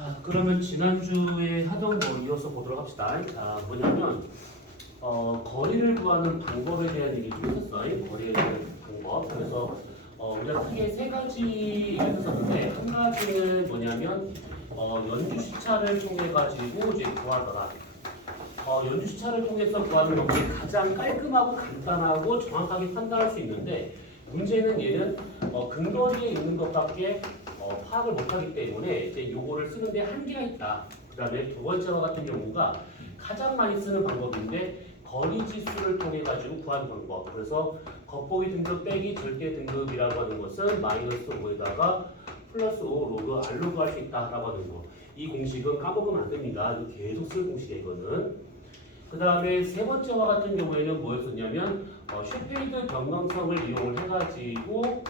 자, 그러면 지난주에 하던 거 이어서 보도록 합시다. 자, 뭐냐면 거리를 구하는 방법에 대한 얘기 좀 했었어요. 거리에 대한 방법. 그래서 우리가 크게 세 가지 얘기를 했었는데 한 가지는 뭐냐면 연주 시차를 통해 가지고 이제 구하더라. 연주 시차를 통해서 구하는 방법이 가장 깔끔하고 간단하고 정확하게 판단할 수 있는데 문제는 얘는 근거리에 있는 것밖에 파악을 못하기 때문에 이제 요거를 쓰는데 한계가 있다. 그 다음에 두 번째와 같은 경우가 가장 많이 쓰는 방법인데 거리 지수를 통해 가지고 구하는 방법. 그래서 겉보기 등급 빼기 절대 등급이라고 하는 것은 마이너스 5에다가 플러스 5 로그 R로그 할 수 있다라고 하는 거. 이 공식은 까먹으면 안 됩니다. 이거 계속 쓸 공식이에요, 이거는. 그 다음에 세 번째와 같은 경우에는 뭐였었냐면 셰페이드 변광성을 이용을 해가지고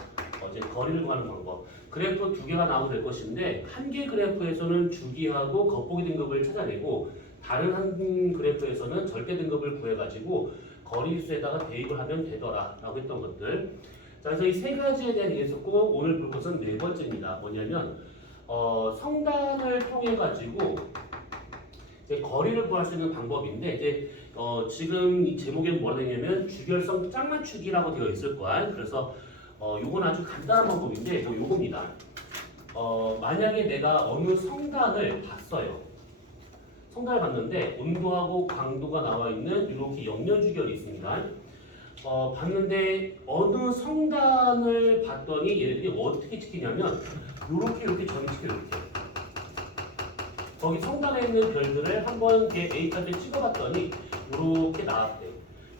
이제 거리를 구하는 방법. 그래프 두 개가 나오게 될 것인데 한 개 그래프에서는 주기하고 겉보기 등급을 찾아내고 다른 한 그래프에서는 절대 등급을 구해가지고 거리수에다가 대입을 하면 되더라라고 했던 것들. 자, 그래서 이 세 가지에 대한 얘기했었고 오늘 볼 것은 네 번째입니다. 뭐냐면 성단을 통해 가지고 거리를 구할 수 있는 방법인데 이제 지금 이 제목에는 뭐라 되냐면 주결성 짝맞추기라고 되어 있을 거야. 그래서 요건 아주 간단한 방법인데 요겁니다. 만약에 내가 어느 성단을 봤어요. 성단을 봤는데 온도하고 강도가 나와 있는 이렇게 역연주결이 있습니다. 봤는데 어느 성단을 봤더니 얘네들이 어떻게 찍히냐면 이렇게 점이 찍혀 이렇게. 거기 성단에 있는 별들을 한번 A까지 찍어봤더니 이렇게 나왔대요.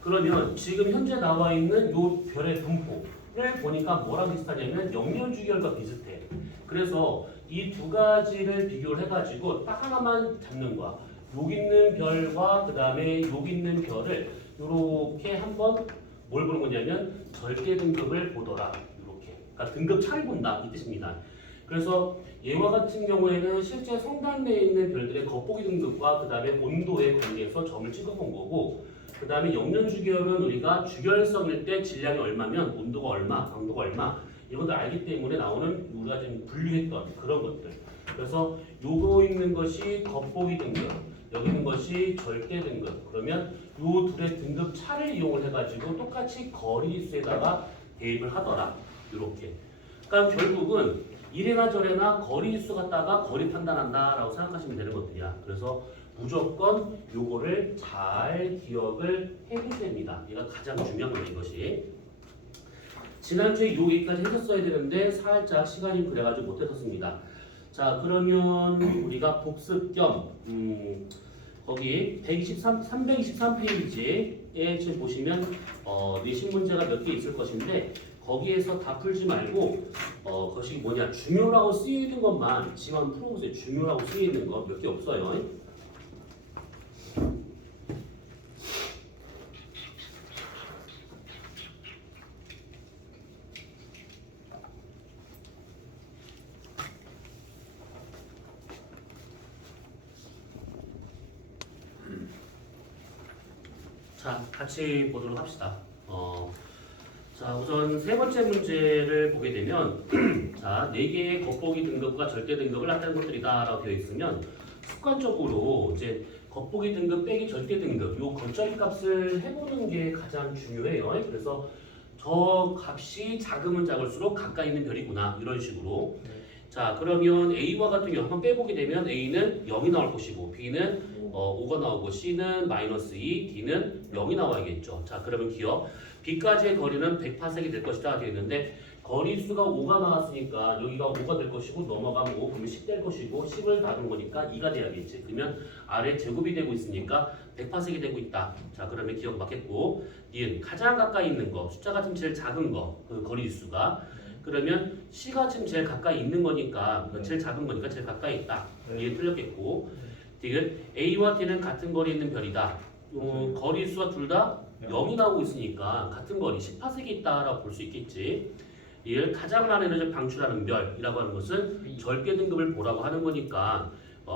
그러면 지금 현재 나와 있는 이 별의 분포를 보니까 뭐랑 비슷하냐면 역연주결과 비슷해. 그래서 이 두 가지를 비교를 해가지고 딱 하나만 잡는 거야. 여기 있는 별과 그 다음에 여기 있는 별을 이렇게 한번 뭘 보는 거냐면 절대 등급을 보더라. 이렇게. 그러니까 등급 차를 본다 이 뜻입니다. 그래서 얘와 같은 경우에는 실제 성단 내에 있는 별들의 겉보기 등급과 그 다음에 온도의 관계에서 점을 찍어본 거고 그 다음에 역연주결은 우리가 주결성일 때 질량이 얼마면 온도가 얼마, 강도가 얼마 이런 것들 알기 때문에 나오는 우리가 지금 분류했던 그런 것들. 그래서 요거 있는 것이 겉보기 등급, 여기 있는 것이 절대 등급. 그러면 요 둘의 등급 차를 이용을 해가지고 똑같이 거리수에다가 대입을 하더라. 이렇게. 그러니까 결국은 이래나 저래나 거리수 갖다가 거리 판단한다라고 생각하시면 되는 것들이야. 그래서 무조건 요거를 잘 기억을 해두셔야 됩니다. 얘가 가장 중요한 거예요, 이것이. 지난주에 요 얘기까지 해줬어야 되는데 살짝 시간이 그래가지고 못해줬습니다. 자, 그러면 우리가 복습 겸 거기 323페이지에 지금 보시면 내신 문제가 몇 개 있을 것인데 거기에서 다 풀지 말고 그것이 뭐냐 중요라고 쓰여있는 것만 지금 풀어보세요. 중요라고 쓰여있는 거 몇 개 없어요. 자, 같이 보도록 합시다. 자, 우선 세 번째 문제를 보게 되면 자, 4개의 겉보기 등급과 절대 등급을 나타낸 것들이다 라고 되어 있으면 습관적으로 이제 겉보기 등급 빼기 절대 등급 요 겉절이 값을 해보는 게 가장 중요해요. 그래서 저 값이 작으면 작을수록 가까이 있는 별이구나 이런 식으로. 자, 그러면 A와 같은 경우 한번 빼보게 되면 A는 0이 나올 것이고 B는 5가 나오고 C는 마이너스 2, D는 0이 나와야겠죠. 자, 그러면 기억 B까지의 거리는 100파섹이 될 것이다 되어 있는데 거리수가 5가 나왔으니까 여기가 5가 될 것이고 넘어가면 5 그러면 10 될 것이고 10을 나눈 거니까 2가 돼야겠지. 그러면 아래 제곱이 되고 있으니까 100파섹이 되고 있다. 자, 그러면 기억 맞겠고 니은 가장 가까이 있는 거 숫자가 지금 제일 작은 거 그 거리수가 그러면 C가 지금 제일 가까이 있는 거니까 제일 작은 거니까 제일 가까이 있다. 니은 틀렸겠고 디귿 A와 D는 같은 거리에 있는 별이다. 거리수가 둘 다 0이 나오고 있으니까 같은 거리 10파섹이 있다라고 볼 수 있겠지. 이를 가장 많은 에너지를 방출하는 별이라고 하는 것은 절대 등급을 보라고 하는 거니까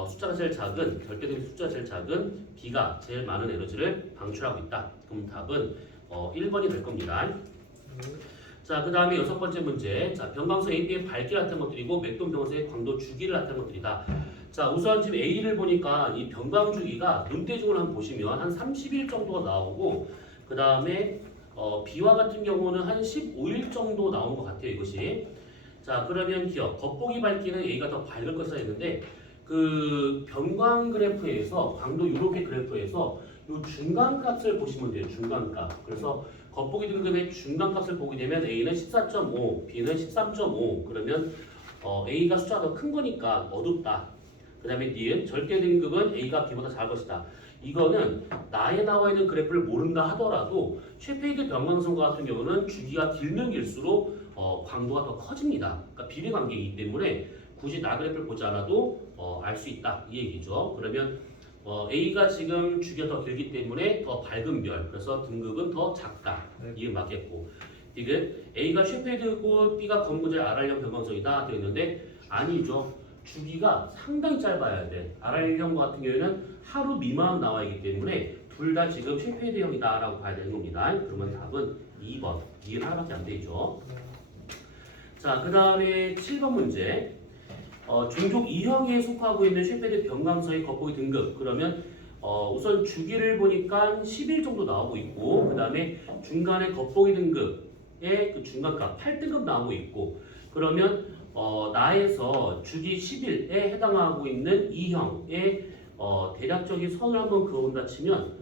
숫자가 제일 작은 절대 등급 숫자가 제일 작은 B가 제일 많은 에너지를 방출하고 있다. 그럼 답은 1번이 될 겁니다. 자, 그 다음에 여섯 번째 문제. 자, 변광소 AB의 밝기를 나타낸 것들이고 맥돈 변광소의 광도 주기를 나타낸 것들이다. 자, 우선 지금 A를 보니까 이 변광주기가 눈대중을 한번 보시면 한 30일 정도가 나오고 그 다음에 B와 같은 경우는 한 15일 정도 나온 것 같아요. 이것이. 자, 그러면 기억 겉보기 밝기는 A가 더 밝을 것이라 했는데 그 변광 그래프에서 광도 이렇게 그래프에서 이 중간값을 보시면 돼요. 중간값. 그래서 겉보기 등급의 중간값을 보게 되면 A는 14.5, B는 13.5. 그러면 A가 숫자가 더 큰 거니까 어둡다. 그 다음에 니은 절대 등급은 A가 B보다 작을 것이다. 이거는 나에 나와 있는 그래프를 모른다 하더라도 쉐페이드 변광성과 같은 경우는 주기가 길면 길수록 광도가 더 커집니다. 그러니까 비례관계이기 때문에 굳이 나 그래프를 보지 않아도 알 수 있다 이 얘기죠. 그러면 A가 지금 주기가 더 길기 때문에 더 밝은 별, 그래서 등급은 더 작다. 이게 맞겠고, 이게 A가 쉐페이드고 B가 검은질 R형 변광성이다 되어 있는데 아니죠. 주기가 상당히 짧아야 돼. R형 같은 경우에는 하루 미만 나와 있기 때문에 둘 다 지금 쉐페이드형이다 라고 봐야 되는 겁니다. 그러면 답은 2번. 이게 하나밖에 안 되죠. 자, 그 다음에 7번 문제. 종족 2형에 속하고 있는 쉐페이드 변광성의 겉보기 등급. 그러면 우선 주기를 보니까 10일 정도 나오고 있고 그 다음에 중간에 겉보기 등급의 그 중간값 8등급 나오고 있고 그러면 나에서 주기 10일에 해당하고 있는 2형의 대략적인 선을 한번 그어본다 치면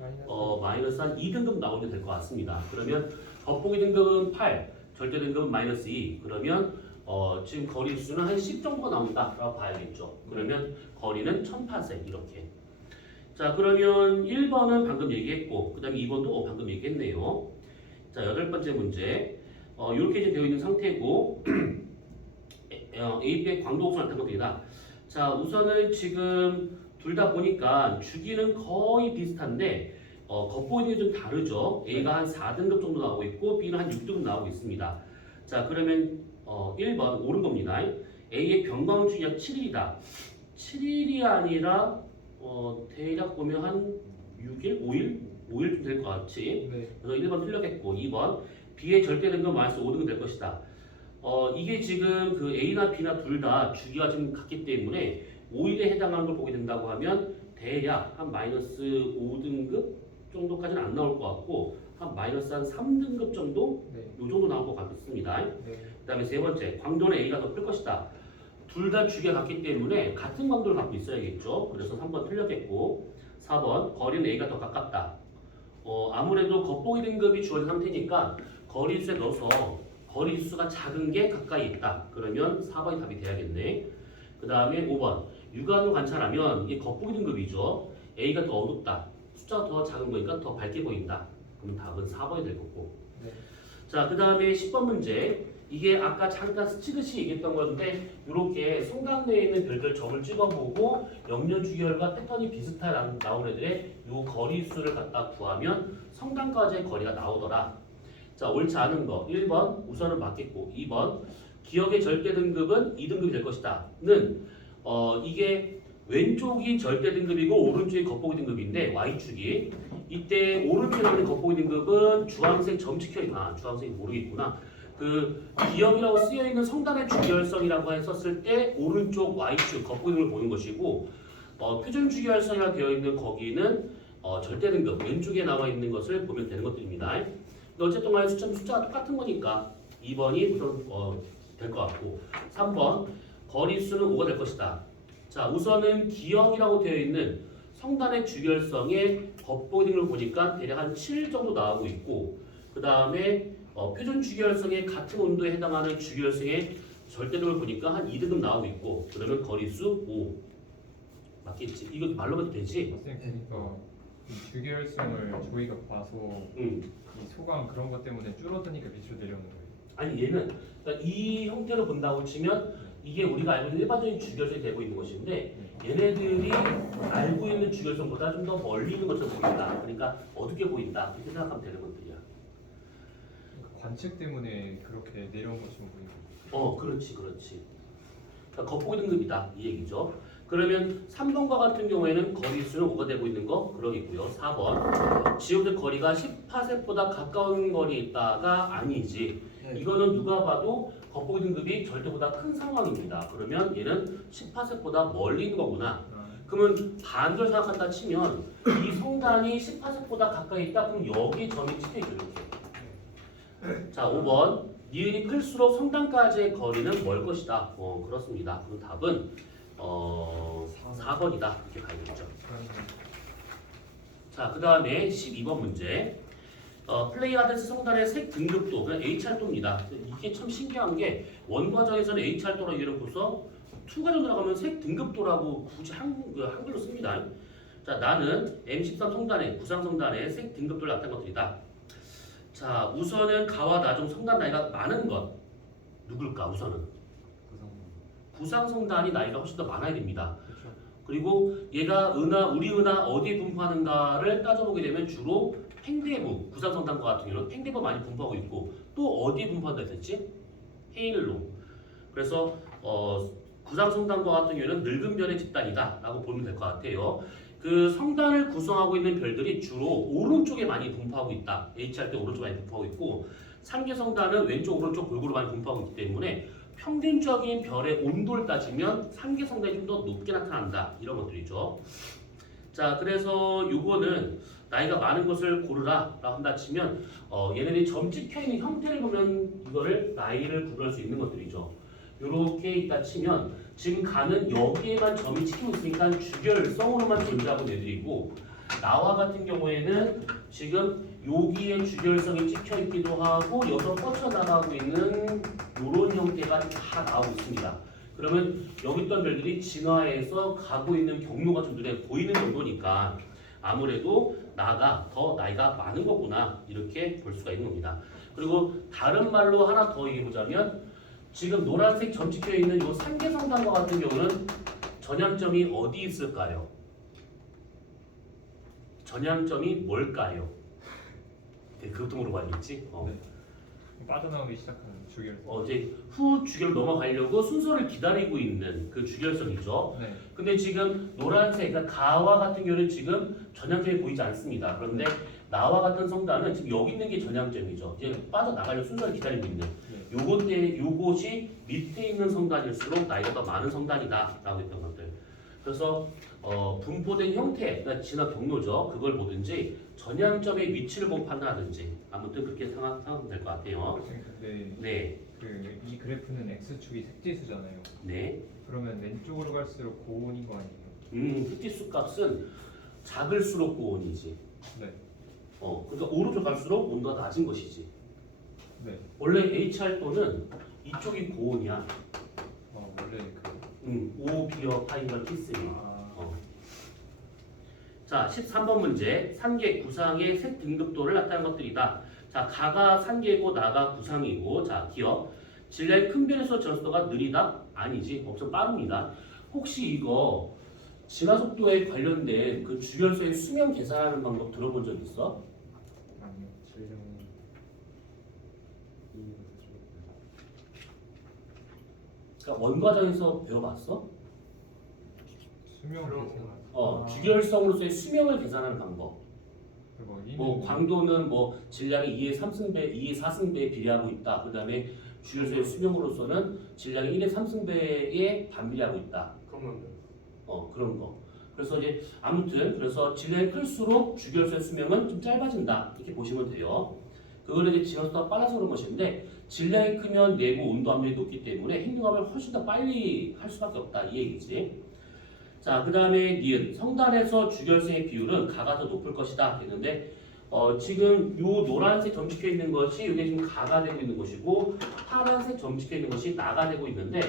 마이너스 한 2등급 나오면 될 것 같습니다. 그러면 겉보기 등급은 8, 절대 등급은 마이너스 2. 그러면 지금 거리 수는 한 10 정도가 나온다라고 봐야겠죠. 그러면 거리는 1000파세 이렇게. 자, 그러면 1번은 방금 얘기했고 그 다음에 2번도 방금 얘기했네요. 자, 8번째 문제. 이렇게 이제 되어 있는 상태고 A배 광도 곡선 나타납니다. 자, 우선은 지금 둘 다 보니까 주기는 거의 비슷한데 겉보기는 좀 다르죠. A가 한 4등급 정도 나오고 있고 B는 한 6등급 나오고 있습니다. 자, 그러면 1번 옳은 겁니다. A의 변광 주기가 7일이다. 7일이 아니라 대략 보면 한 6일, 5일? 5일쯤 될 것 같지. 그래서 1번 틀렸겠고 2번 B의 절대 등급 마이너스 5등급 될 것이다. 이게 지금 그 A나 B나 둘 다 주기가 지금 같기 때문에 5일에 해당하는 걸 보게 된다고 하면 대략 한 마이너스 5등급 정도까지는 안 나올 것 같고 한 마이너스 한 3등급 정도? 요 정도 나올 것 같습니다. 그 다음에 세 번째, 광도는 A가 더 클 것이다. 둘 다 주기가 같기 때문에 같은 광도를 갖고 있어야겠죠. 그래서 3번 틀렸겠고 4번, 거리는 A가 더 가깝다. 아무래도 겉보기 등급이 주어진 상태니까 거리수에 넣어서 거리수가 작은 게 가까이 있다. 그러면 4번이 답이 돼야겠네. 그 다음에 5번, 육안으로 관찰하면 이게 겉보기 등급이죠. A가 더 어둡다. 숫자가 더 작은 거니까 더 밝게 보인다. 그러면 답은 4번이 될 거고. 자, 그 다음에 10번 문제. 이게 아까 잠깐 스치듯이 얘기했던 건데 이렇게 성당 내에 있는 별들 점을 찍어보고 옆면 주기열과 패턴이 비슷한 나온 애들의 요 거리수를 갖다 구하면 성당까지의 거리가 나오더라. 자, 옳지 않은 거 1번 우선은 맞겠고 2번 기억의 절대 등급은 2등급이 될 것이다 는 이게 왼쪽이 절대 등급이고 오른쪽이 겉보기 등급인데 Y축이 이때 오른쪽에 나오는 겉보기 등급은 주황색 점 찍혀있구나. 주황색이 모르겠구나. 그 기억이라고 쓰여있는 성단의 주기열성이라고 했었을 때 오른쪽 Y축 겉보기 등급을 보는 것이고 표준 주기열성이라고 되어 있는 거기는 절대 등급 왼쪽에 나와 있는 것을 보면 되는 것들입니다. 근데 어쨌든 간에 숫자가 똑같은 거니까 2번이 우선 될 것 같고 3번 거리수는 5가 될 것이다. 자, 우선은 기억이라고 되어 있는 성단의 주기열성의 겉보기 등급을 보니까 대략 한 7 정도 나오고 있고 그 다음에 표준 주기열성의 같은 온도에 해당하는 주기열성의 절대 등급을 보니까 한 2등급 나오고 있고 그러면 거리수 5 맞겠지? 이거 말로 해도 되지? 선생님 그러니까 이 주기열성을 저희가 봐서 이 소감 그런 것 때문에 줄어드니까 밑으로 내려오는 거예요. 아니 얘는 그러니까 이 형태로 본다고 치면 이게 우리가 알고 있는 일반적인 주기열성이 되고 있는 것인데 얘네들이 알고 있는 주기열성보다 좀 더 멀리 있는 것처럼 보인다. 그러니까 어둡게 보인다. 이렇게 생각하면 되는 것들이야. 그러니까 관측 때문에 그렇게 내려온 것처럼 보이는. 그렇지. 그러니까 겉보기 등급이다 이 얘기죠. 그러면 3번과 같은 경우에는 거리수는 5가 되고 있는 거 그러겠고요. 4번 지우들 거리가 10파셋보다 가까운 거리에 있다가 아니지. 이거는 누가 봐도 겉보기 등급이 절대보다 큰 상황입니다. 그러면 얘는 18색보다 멀리 있는 거구나. 그러면 반대로 생각한다 치면 이 성단이 18색보다 가까이 있다. 그럼 여기 점이 찍혀있죠. 이렇게. 자, 5번. 니은이 클수록 성단까지의 거리는 멀 것이다. 그렇습니다. 그럼 답은 4번이다. 이렇게 가야겠죠. 자, 그 다음에 12번 문제. 플레이하드스 성단의 색 등급도, 그냥 H활도입니다. 이게 참 신기한 게 원과정에서는 H활도라고 이름 써서 2과정 들어가면 색 등급도라고 굳이 한글로 씁니다. 자, 나는 M13 성단의 구상 성단의 색 등급도를 나타낸 것들이다. 자, 우선은 가와 나 중 성단 나이가 많은 것 누굴까? 우선은 구상 성단이 나이가 훨씬 더 많아야 됩니다. 그리고 얘가 우리 은하 어디에 분포하는가를 따져보게 되면 주로 팽대부, 구상성단과 같은 경우는 팽대부 많이 분포하고 있고 또 어디에 분포한다 했지? 해일로. 그래서 구상성단과 같은 경우는 늙은 별의 집단이다 라고 보면 될 것 같아요. 그 성단을 구성하고 있는 별들이 주로 오른쪽에 많이 분포하고 있다. H할 때 오른쪽 많이 분포하고 있고 상계성단은 왼쪽 오른쪽 골고루 많이 분포하고 있기 때문에 평균적인 별의 온도를 따지면 상계성단이 좀 더 높게 나타난다. 이런 것들이죠. 자, 그래서 요거는 나이가 많은 것을 고르라 라고 한다 치면 얘네들이 점 찍혀있는 형태를 보면 이거를 나이를 구별할 수 있는 것들이죠. 요렇게 있다 치면 지금 가는 여기에만 점이 찍히고 있으니까 주결성으로만 존재하고 애들이고 나와 같은 경우에는 지금 여기에 주결성이 찍혀있기도 하고 여기서 뻗쳐나가고 있는 이런 형태가 다 나오고 있습니다. 그러면 여기 있던 별들이 진화해서 가고 있는 경로가 좀 눈에 보이는 정도니까 아무래도 나가 더 나이가 많은 거구나 이렇게 볼 수가 있는 겁니다. 그리고 다른 말로 하나 더 얘기해보자면 지금 노란색 점 찍혀있는 이 상계성단과 같은 경우는 전향점이 어디 있을까요? 전향점이 뭘까요? 그것도 물어봐야겠지? 네. 빠져나오기 시작하는 주결성. 이제 후 주결 넘어가려고 순서를 기다리고 있는 그 주결성이죠. 네. 근데 지금 노란색, 그러니까 가와 같은 경우는 지금 전향점이 보이지 않습니다. 그런데 나와 같은 성단은 지금 여기 있는 게 전향점이죠. 이제 빠져나가려고 순서를 기다리고 있는. 요것이 밑에 있는 성단일수록 나이가 더 많은 성단이다라고 했던 것들. 그래서 분포된 형태, 그러니까 진화 경로죠. 그걸 보든지 전향점의 위치를 보고 판단하든지 아무튼 그렇게 생각하면 될 것 같아요. 근데 네, 이 그래프는 x축이 색지수잖아요. 네. 그러면 왼쪽으로 갈수록 고온인 거 아니에요? 흑기수 값은 작을수록 고온이지. 네. 그러니까 오른쪽 갈수록 온도가 낮은 것이지. 네. 원래 H활도는 이쪽이 고온이야. 원래 O, B와 파이가 키스니. 아, 자, 13번 문제. 산계 구상의 색 등급도를 나타낸 것들이다. 자, 가가 산계고 나가 구상이고, 자, 기억. 질량의 큰 변에서 전수도가 느리다? 아니지. 엄청 빠릅니다. 혹시 이거 진화 속도에 관련된 그 주변소의 수명 계산하는 방법 들어본 적 있어? 아니요. 질량은 그러니까 원과정에서 배워봤어? 수명 계산. 주결성으로서의 수명을 계산하는 방법. 뭐 광도는 뭐 질량이 2의 3승배, 2의 4승배에 비례하고 있다. 그 다음에 주결성의 수명으로서는 질량이 1의 3승배에 반비례하고 있다. 그런 거. 그래서 이제 아무튼 그래서 질량이 클수록 주결성의 수명은 좀 짧아진다. 이렇게 보시면 돼요. 그거는 이제 진화속도가 빨라서 그런 것인데 질량이 크면 내부 온도 압력이 높기 때문에 행동함을 훨씬 더 빨리 할 수밖에 없다. 이 얘기지. 자, 그 다음에 니은 성단에서 주결성의 비율은 가가 더 높을 것이다 됐는데 지금 요 노란색 점 찍혀 있는 것이 이게 지금 가가 되고 있는 것이고 파란색 점 찍혀 있는 것이 나가 되고 있는데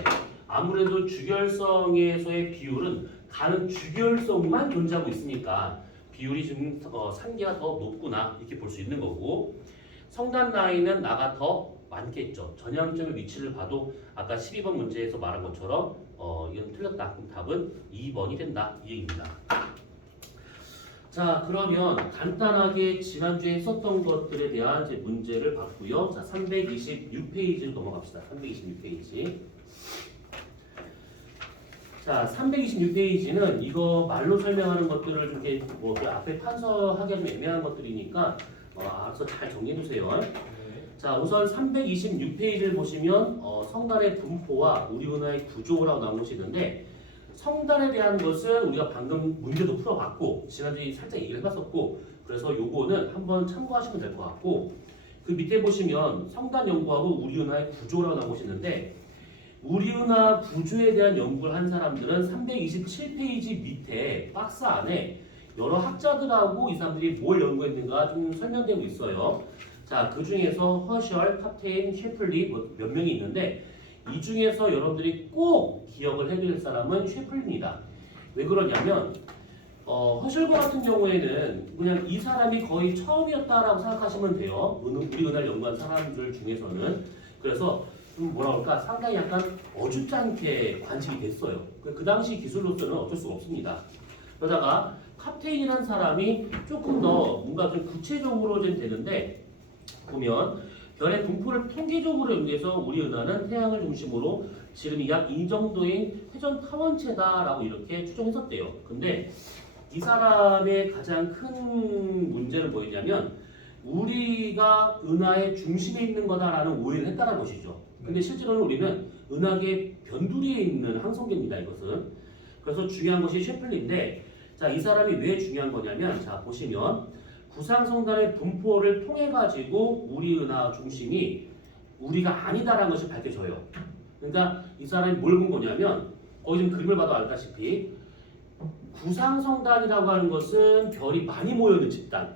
아무래도 주결성에서의 비율은 가는 주결성만 존재하고 있으니까 비율이 지금 산계가 더 높구나 이렇게 볼 수 있는 거고 성단 나이는 나가 더 많겠죠. 전향점의 위치를 봐도 아까 12번 문제에서 말한 것처럼 이건 틀렸다. 그럼 답은 2번이 된다. 이 얘기입니다. 자, 그러면 간단하게 지난주에 썼던 것들에 대한 이제 문제를 봤고요. 자, 326페이지로 넘어갑시다. 326페이지. 자, 326페이지는 이거 말로 설명하는 것들을 좀 이렇게 뭐 앞에 판서하기가 좀 애매한 것들이니까 알아서 잘 정리해 두세요. 네. 자, 우선 326페이지를 보시면 성단의 분포와 우리 은하의 구조라고 나온 것이 있는데 성단에 대한 것은 우리가 방금 문제도 풀어봤고 지난주에 살짝 얘기를 해봤었고 그래서 요거는 한번 참고하시면 될 것 같고 그 밑에 보시면 성단 연구하고 우리 은하의 구조라고 나온 것이 있는데 우리 은하 구조에 대한 연구를 한 사람들은 327페이지 밑에 박스 안에 여러 학자들하고 이 사람들이 뭘 연구했는가 좀 설명되고 있어요. 자, 그 중에서 허셜, 캅테인, 셰플리 몇 명이 있는데 이 중에서 여러분들이 꼭 기억을 해둘 사람은 셰플리입니다. 왜 그러냐면 허셜과 같은 경우에는 그냥 이 사람이 거의 처음이었다라고 생각하시면 돼요. 우리 은하를 연구한 사람들 중에서는. 그래서 좀 뭐라 그럴까 상당히 약간 어줍잖게 관측이 됐어요. 그 당시 기술로서는 어쩔 수가 없습니다. 그러다가 캅테인이라는 사람이 조금 더 뭔가 좀 구체적으로 좀 되는데 보면 별의 분포를 통계적으로 연구해서 우리 은하는 태양을 중심으로 지름이 약 이 정도인 회전 타원체다라고 이렇게 추정했었대요. 근데 이 사람의 가장 큰 문제는 뭐였냐면 우리가 은하의 중심에 있는 거다라는 오해를 했다는 것이죠. 근데 실제로는 우리는 은하계 변두리에 있는 항성계입니다. 이것은. 그래서 중요한 것이 셰플리인데 자, 이 사람이 왜 중요한 거냐면 자, 보시면 구상성단의 분포를 통해 가지고 우리 은하 중심이 우리가 아니다라는 것이 밝혀져요. 그러니까 이 사람이 뭘 본 거냐면 거기 좀 그림을 봐도 알다시피 구상성단이라고 하는 것은 별이 많이 모여있는 집단.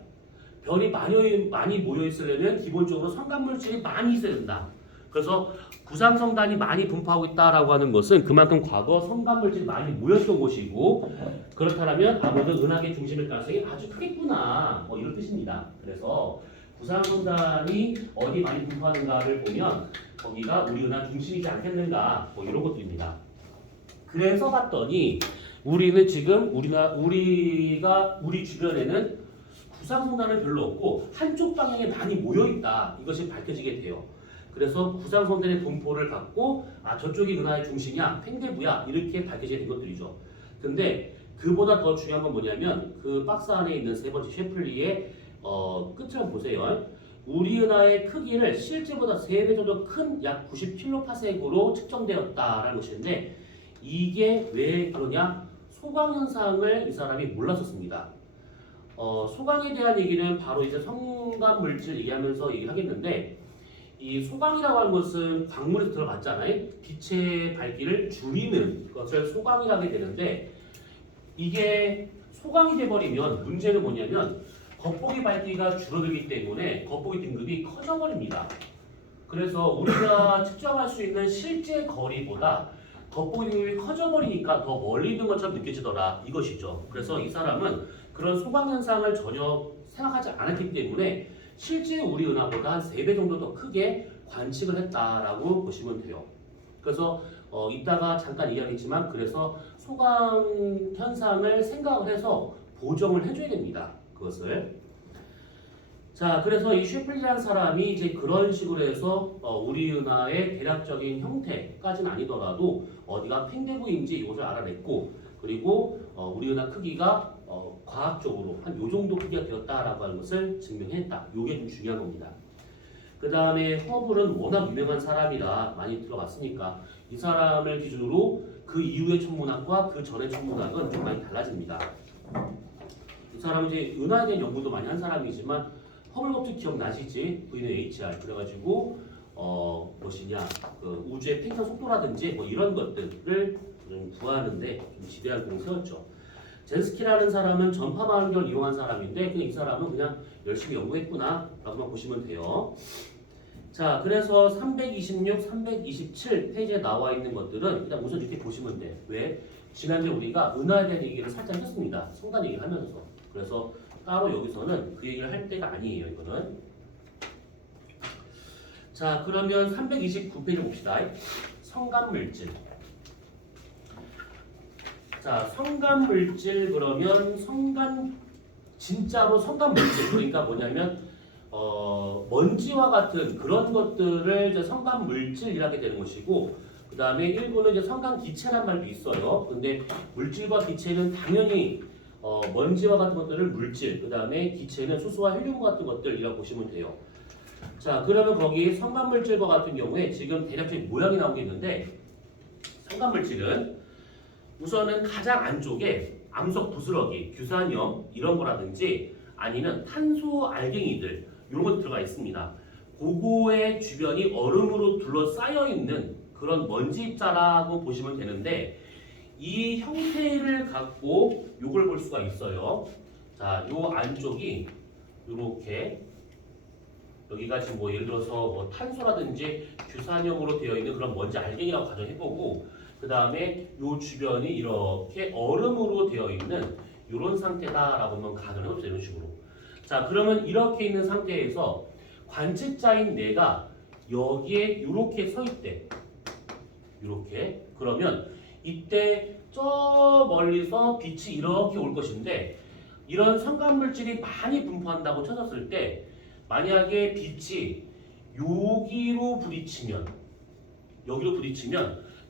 별이 많이 모여있으려면 기본적으로 성간물질이 많이 있어야 된다. 그래서 구상성단이 많이 분포하고 있다라고 하는 것은 그만큼 과거 성간물질이 많이 모였던 곳이고 그렇다면 아무래도 은하계 중심일 가능성이 아주 크겠구나 이런 뜻입니다. 그래서 구상성단이 어디 많이 분포하는가를 보면 거기가 우리 은하 중심이지 않겠는가 이런 것들입니다. 그래서 봤더니 우리는 지금 우리 주변에는 구상성단은 별로 없고 한쪽 방향에 많이 모여있다. 이것이 밝혀지게 돼요. 그래서 구상성단의 분포를 갖고 저쪽이 은하의 중심이야, 팽대부야 이렇게 밝혀지게 된 것들이죠. 근데 그보다 더 중요한 건 뭐냐면 그 박스 안에 있는 세 번째 셰플리의 끝을 한번 보세요. 우리 은하의 크기를 실제보다 3배 정도 큰 약 90킬로파섹으로 측정되었다라는 것인데 이게 왜 그러냐? 소강 현상을 이 사람이 몰랐었습니다. 소강에 대한 얘기는 바로 이제 성간 물질 얘기하면서 얘기를 하겠는데 이 소강이라고 하는 것은 광물에서 들어갔잖아요. 빛의 밝기를 줄이는 것을 소강이라고 하게 되는데 이게 소강이 돼버리면 문제는 뭐냐면 겉보기 밝기가 줄어들기 때문에 겉보기 등급이 커져버립니다. 그래서 우리가 측정할 수 있는 실제 거리보다 겉보기 등급이 커져버리니까 더 멀리 있는 것처럼 느껴지더라 이것이죠. 그래서 이 사람은 그런 소강 현상을 전혀 생각하지 않았기 때문에 실제 우리 은하보다 한 3배 정도 더 크게 관측을 했다라고 보시면 돼요. 그래서 이따가 잠깐 이야기했지만 그래서 소강 현상을 생각을 해서 보정을 해줘야 됩니다. 그것을. 자, 그래서 이 셰플리라는 사람이 이제 그런 식으로 해서 우리 은하의 대략적인 형태까지는 아니더라도 어디가 팽대부인지 이것을 알아냈고 그리고 우리 은하 크기가 과학적으로 한 요 정도 크기가 되었다라고 하는 것을 증명했다. 요게 좀 중요한 겁니다. 그 다음에 허블은 워낙 유명한 사람이라 많이 들어봤으니까 이 사람을 기준으로 그 이후의 천문학과 그 전의 천문학은 좀 많이 달라집니다. 이 사람은 이제 은하에 대한 연구도 많이 한 사람이지만 허블 법칙 기억나시지? V는 HR 그래가지고 무엇이냐 그 우주의 팽창 속도라든지 뭐 이런 것들을 구하는데 좀 지대한 공을 세웠죠. 젠스키라는 사람은 전파 망원경을 이용한 사람인데 이 사람은 그냥 열심히 연구했구나 라고만 보시면 돼요. 자, 그래서 326, 327 페이지에 나와 있는 것들은 일단 우선 이렇게 보시면 돼. 왜? 지난주에 우리가 은하에 대한 얘기를 살짝 했습니다. 성단 얘기를 하면서. 그래서 따로 여기서는 그 얘기를 할 때가 아니에요. 이거는. 자, 그러면 329페이지 봅시다. 성간물질. 자, 성간물질 그러면 진짜로 성간물질 그러니까 뭐냐면 먼지와 같은 그런 것들을 이제 성간물질이라게 되는 것이고 그 다음에 일부는 이제 성간기체란 말도 있어요. 근데 물질과 기체는 당연히 먼지와 같은 것들을 물질, 그 다음에 기체는 수소와 헬륨 같은 것들이라고 보시면 돼요. 자, 그러면 거기 성간물질과 같은 경우에 지금 대략적인 모양이 나오고 있는데 성간물질은 우선은 가장 안쪽에 암석 부스러기, 규산염 이런 거라든지 아니면 탄소 알갱이들 이런 것도 들어가 있습니다. 그거의 주변이 얼음으로 둘러싸여 있는 그런 먼지 입자라고 보시면 되는데 이 형태를 갖고 요걸 볼 수가 있어요. 자, 요 안쪽이 요렇게 여기가 지금 뭐 예를 들어서 뭐 탄소라든지 규산염으로 되어 있는 그런 먼지 알갱이라고 가정해보고 그 다음에 요 주변이 이렇게 얼음으로 되어 있는 이런 상태다라고 하면 가정해보죠. 이런 식으로. 자, 그러면 이렇게 있는 상태에서 관측자인 내가 여기에 이렇게 서 있대. 이렇게. 그러면 이때 저 멀리서 빛이 이렇게 올 것인데 이런 성간물질이 많이 분포한다고 쳐졌을 때 만약에 빛이 여기로 부딪히면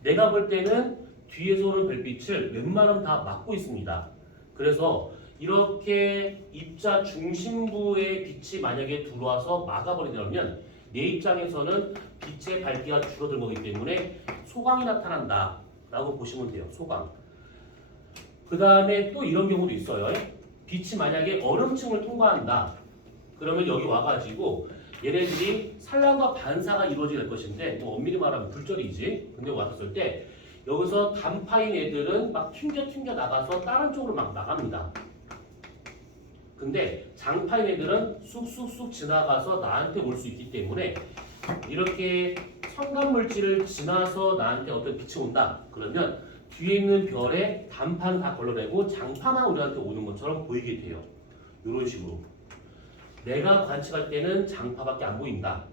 내가 볼 때는 뒤에서 오는 별빛을 웬만하면 다 막고 있습니다. 그래서 이렇게 입자 중심부의 빛이 만약에 들어와서 막아버리려면 내 입장에서는 빛의 밝기가 줄어든 거기 때문에 소광이 나타난다 라고 보시면 돼요. 소광. 그 다음에 또 이런 경우도 있어요. 빛이 만약에 얼음층을 통과한다. 그러면 여기 와가지고 얘네들이 산란과 반사가 이루어질 것인데 뭐 엄밀히 말하면 불절이지. 근데 왔을 때 여기서 단파인 애들은 막 튕겨 나가서 다른 쪽으로 막 나갑니다. 근데 장파인 애들은 쑥쑥쑥 지나가서 나한테 올 수 있기 때문에 이렇게 성간물질을 지나서 나한테 어떤 빛이 온다. 그러면 뒤에 있는 별에 단파는 다 걸러내고 장파만 우리한테 오는 것처럼 보이게 돼요. 이런 식으로. 내가 관측할 때는 장파밖에 안 보인다.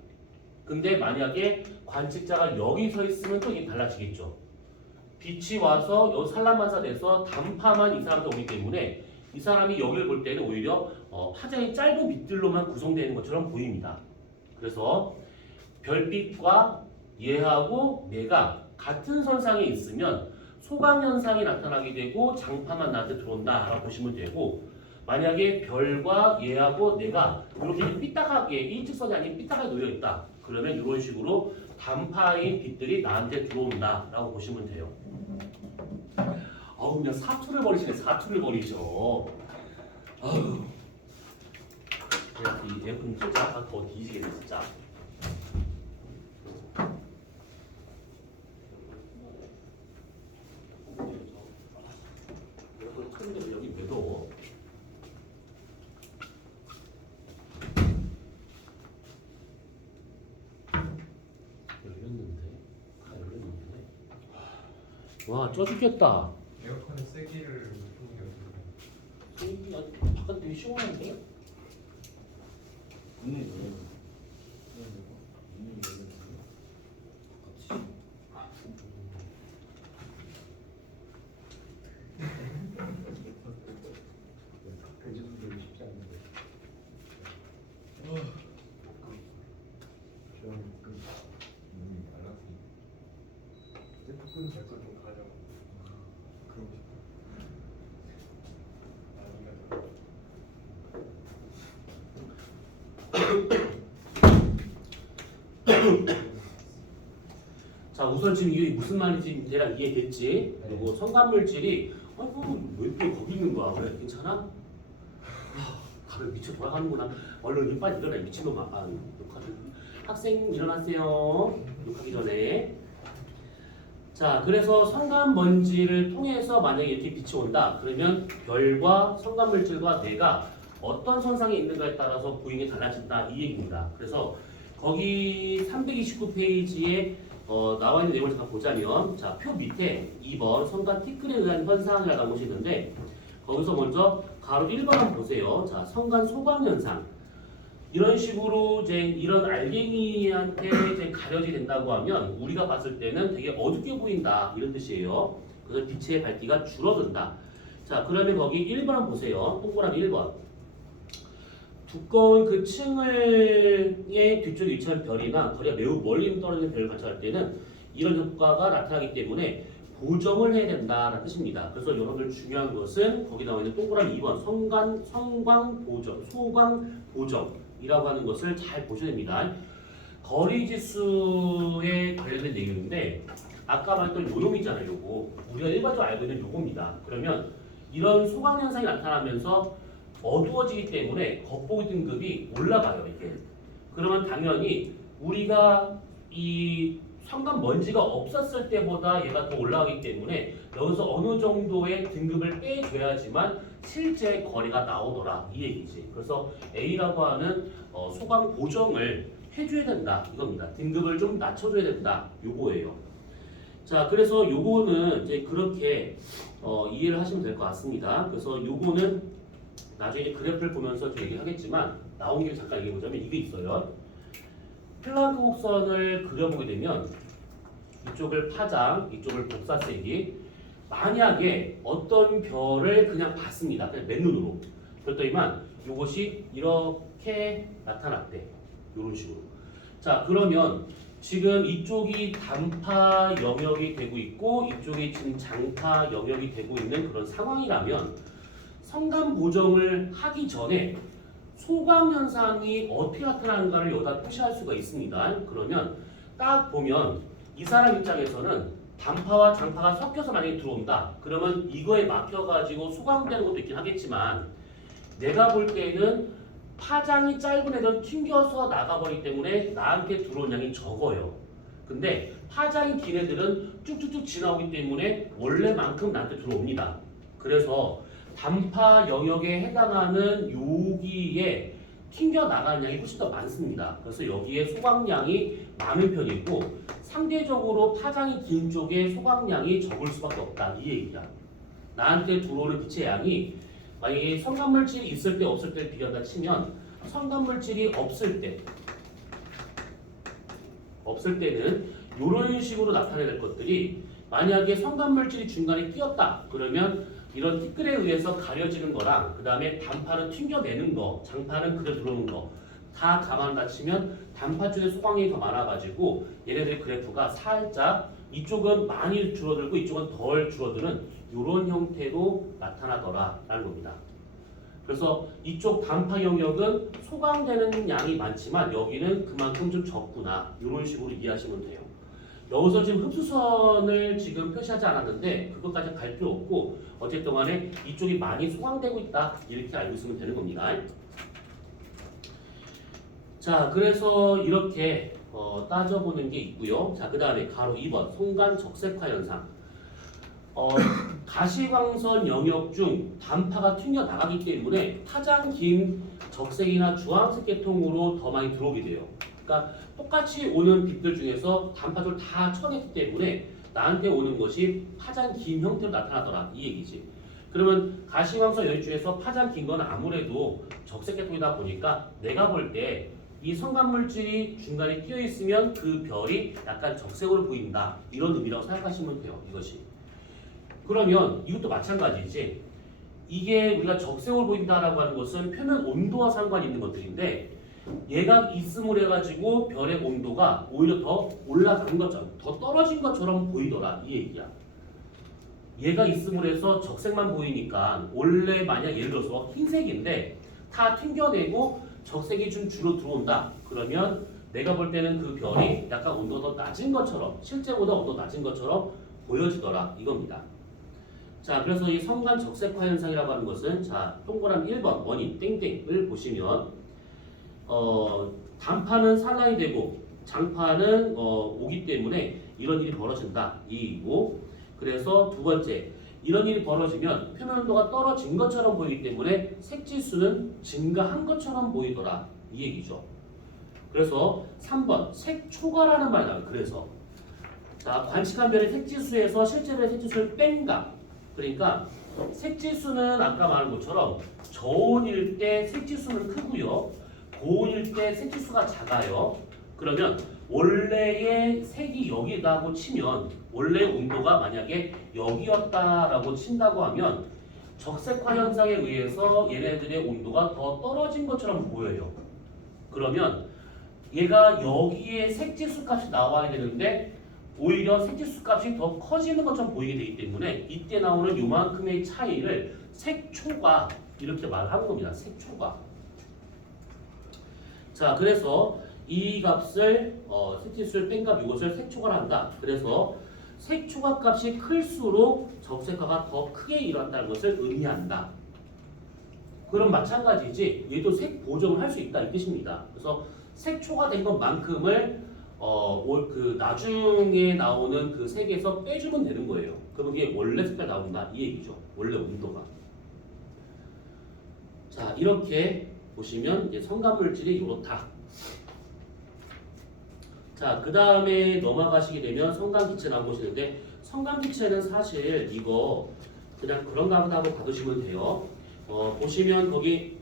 근데 만약에 관측자가 여기 서 있으면 또 이게 달라지겠죠. 빛이 와서 여기 산란반사돼서 단파만 이 사람한테 오기 때문에 이 사람이 여기를 볼 때는 오히려 파장이 짧은 빛들로만 구성되는 것처럼 보입니다. 그래서 별빛과 얘하고 내가 같은 선상에 있으면 소광현상이 나타나게 되고 장파만 나한테 들어온다라고 보시면 되고 만약에 별과 얘하고 내가 이렇게 삐딱하게 일직선이 아닌 삐딱하게 놓여있다. 그러면 이런 식으로 단파인 빛들이 나한테 들어온다라고 보시면 돼요. 그냥 사투를 벌이시네. 사투를 벌이죠. 아유. 이 에어컨 진짜 더 뒤지겠네 진짜. 에어컨 트는데 여기 왜 더워? 열렸는데. 와, 쪄 죽겠다. 에어컨의 세기를 높이는 게 어떨까요? 바깥 되게 시원한데? 자, 우선 지금 이게 무슨 말인지 대략 이해됐지? 그리고 성간물질이 왜 거기 있는 거야? 왜 괜찮아? 다들 미쳐 돌아가는구나. 얼른 빨리 일어나 미친놈아. 학생 일어나세요. 욕하기 전에. 자, 그래서 성간먼지를 통해서 만약에 이렇게 빛이 온다. 그러면 별과 성간물질과 뇌가 어떤 선상에 있는가에 따라서 보이는 게 달라진다. 이 얘기입니다. 그래서 거기 329페이지에 나와 있는 내용을 잠깐 보자면 자, 표 밑에 2번 성간 티끌에 의한 현상이라는 것이 있는데 거기서 먼저 가로 1번 한번 보세요. 자, 성간 소광 현상. 이런 식으로 이제 이런 알갱이한테 이제 가려지 된다고 하면 우리가 봤을 때는 되게 어둡게 보인다 이런 뜻이에요. 그래서 빛의 밝기가 줄어든다. 자, 그러면 거기 1번 한번 보세요. 동그라미 1번. 두꺼운 그 층의 뒤쪽에 위치한 별이나 거리가 매우 멀리 떨어지는 별을 관찰할 때는 이런 효과가 나타나기 때문에 보정을 해야 된다는 뜻입니다. 그래서 여러분들 중요한 것은 거기 나와 있는 동그라미 2번 성광 보정, 소광 보정 이라고 하는 것을 잘 보셔야 됩니다. 거리지수에 관련된 내용인데 아까 말했던 요 놈이잖아요. 요거 우리가 일반적으로 알고 있는 요겁니다. 그러면 이런 소강 현상이 나타나면서 어두워지기 때문에 겉보기 등급이 올라가요. 이게 그러면 당연히 우리가 이 성간 먼지가 없었을 때보다 얘가 더 올라가기 때문에 여기서 어느 정도의 등급을 빼줘야지만 실제 거리가 나오더라 이 얘기지. 그래서 A라고 하는 소강 보정을 해줘야 된다 이겁니다. 등급을 좀 낮춰줘야 된다 요거예요. 자, 그래서 요거는 이제 그렇게 이해를 하시면 될 것 같습니다. 그래서 요거는 나중에 그래프를 보면서 좀 얘기하겠지만 나온 김에 잠깐 얘기해보자면 이게 있어요. 플라그 곡선을 그려보게 되면 이쪽을 파장, 이쪽을 복사세기. 만약에 어떤 별을 그냥 봤습니다. 그냥 맨눈으로. 그랬더니만 이것이 이렇게 나타났대. 이런 식으로. 자, 그러면 지금 이쪽이 단파 영역이 되고 있고 이쪽이 지금 장파 영역이 되고 있는 그런 상황이라면 성감 보정을 하기 전에 소감 현상이 어떻게 나타나는가를 여기다 표시할 수가 있습니다. 그러면 딱 보면 이 사람 입장에서는 단파와 장파가 섞여서 만약에 들어온다. 그러면 이거에 막혀가지고 소감되는 것도 있긴 하겠지만 내가 볼 때는 파장이 짧은 애들은 튕겨서 나가버리기 때문에 나한테 들어온 양이 적어요. 근데 파장이 긴 애들은 쭉쭉쭉 지나오기 때문에 원래만큼 나한테 들어옵니다. 그래서 단파 영역에 해당하는 여기에 튕겨 나가는 양이 훨씬 더 많습니다. 그래서 여기에 소각량이 많은 편이고 상대적으로 파장이 긴 쪽에 소각량이 적을 수밖에 없다 이 얘기야. 나한테 들어오는 빛의 양이 만약에 성간물질이 있을 때 없을 때 비교한다 치면 성간물질이 없을 때는 이런 식으로 나타내야 될 것들이 만약에 성간물질이 중간에 끼었다 그러면 이런 티끌에 의해서 가려지는 거랑 그 다음에 단파는 튕겨내는 거, 장파는 그려 들어오는 거 다 감안다 치면 단파 쪽에 소광이 더 많아가지고 얘네들의 그래프가 살짝 이쪽은 많이 줄어들고 이쪽은 덜 줄어드는 이런 형태로 나타나더라라는 겁니다. 그래서 이쪽 단파 영역은 소강되는 양이 많지만 여기는 그만큼 좀 적구나 이런 식으로 이해하시면 돼요. 여기서 지금 흡수선을 지금 표시하지 않았는데 그것까지 갈 필요 없고 어쨌든 간에 이쪽이 많이 소강되고 있다 이렇게 알고 있으면 되는 겁니다. 자, 그래서 이렇게 따져보는 게 있고요. 자, 그 다음에 가로 2번 송간 적색화 현상. 가시광선 영역 중 단파가 튕겨 나가기 때문에 파장 긴 적색이나 주황색 계통으로 더 많이 들어오게 돼요. 그러니까 똑같이 오는 빛들 중에서 단파들 다 쳐냈기 때문에 나한테 오는 것이 파장 긴 형태로 나타나더라 이 얘기지. 그러면 가시광선 영역 중에서 파장 긴 건 아무래도 적색 계통이다 보니까 내가 볼 때 이 성간물질이 중간에 끼어 있으면 그 별이 약간 적색으로 보인다 이런 의미라고 생각하시면 돼요. 이것이. 그러면 이것도 마찬가지지. 이게 우리가 적색으로 보인다라고 하는 것은 표면 온도와 상관이 있는 것들인데 얘가 있음을 해가지고 별의 온도가 오히려 더 올라간 것처럼 더 떨어진 것처럼 보이더라 이 얘기야. 얘가 있음을 해서 적색만 보이니까 원래 만약 예를 들어서 흰색인데 다 튕겨내고 적색이 좀 주로 들어온다. 그러면 내가 볼 때는 그 별이 약간 온도가 더 낮은 것처럼 실제보다 온도 낮은 것처럼 보여지더라 이겁니다. 자, 그래서 이 성간 적색화 현상이라고 하는 것은 자, 동그라미 1번 원인 땡땡을 보시면 단파는 산란이 되고 장파는 오기 때문에 이런 일이 벌어진다 이고 그래서 두 번째 이런 일이 벌어지면 표면 온도가 떨어진 것처럼 보이기 때문에 색지수는 증가한 것처럼 보이더라 이 얘기죠. 그래서 3번 색초과라는 말이 나와요. 그래서 자, 관측한 별의 색지수에서 실제로의 색지수를 뺀다. 그러니까 색지수는 아까 말한 것처럼 저온일 때 색지수는 크고요. 고온일 때 색지수가 작아요. 그러면 원래의 색이 여기다고 치면 원래 온도가 만약에 여기였다라고 친다고 하면 적색화 현상에 의해서 얘네들의 온도가 더 떨어진 것처럼 보여요. 그러면 얘가 여기에 색지수 값이 나와야 되는데 오히려 색지수 값이 더 커지는 것처럼 보이게 되기 때문에 이때 나오는 요만큼의 차이를 색초과 이렇게 말하는 겁니다. 색초과. 자, 그래서 이 값을 세티수를 뺀 값 이것을 색초가를 한다. 그래서 색초가 값이 클수록 적색화가 더 크게 일어난다는 것을 의미한다. 그럼 마찬가지지. 얘도 색 보정을 할 수 있다 이 뜻입니다. 그래서 색초가 된 것만큼을 그 나중에 나오는 그 색에서 빼주면 되는 거예요. 그럼 이게 원래 색깔 나온다 이 얘기죠. 원래 온도가. 자, 이렇게 보시면 이제 성간물질이 이렇다. 자, 그 다음에 넘어가시게 되면 성간기체 나오시는데 성간기체는 사실 이거 그냥 그런가 보다 하고 받으시면 돼요. 보시면 거기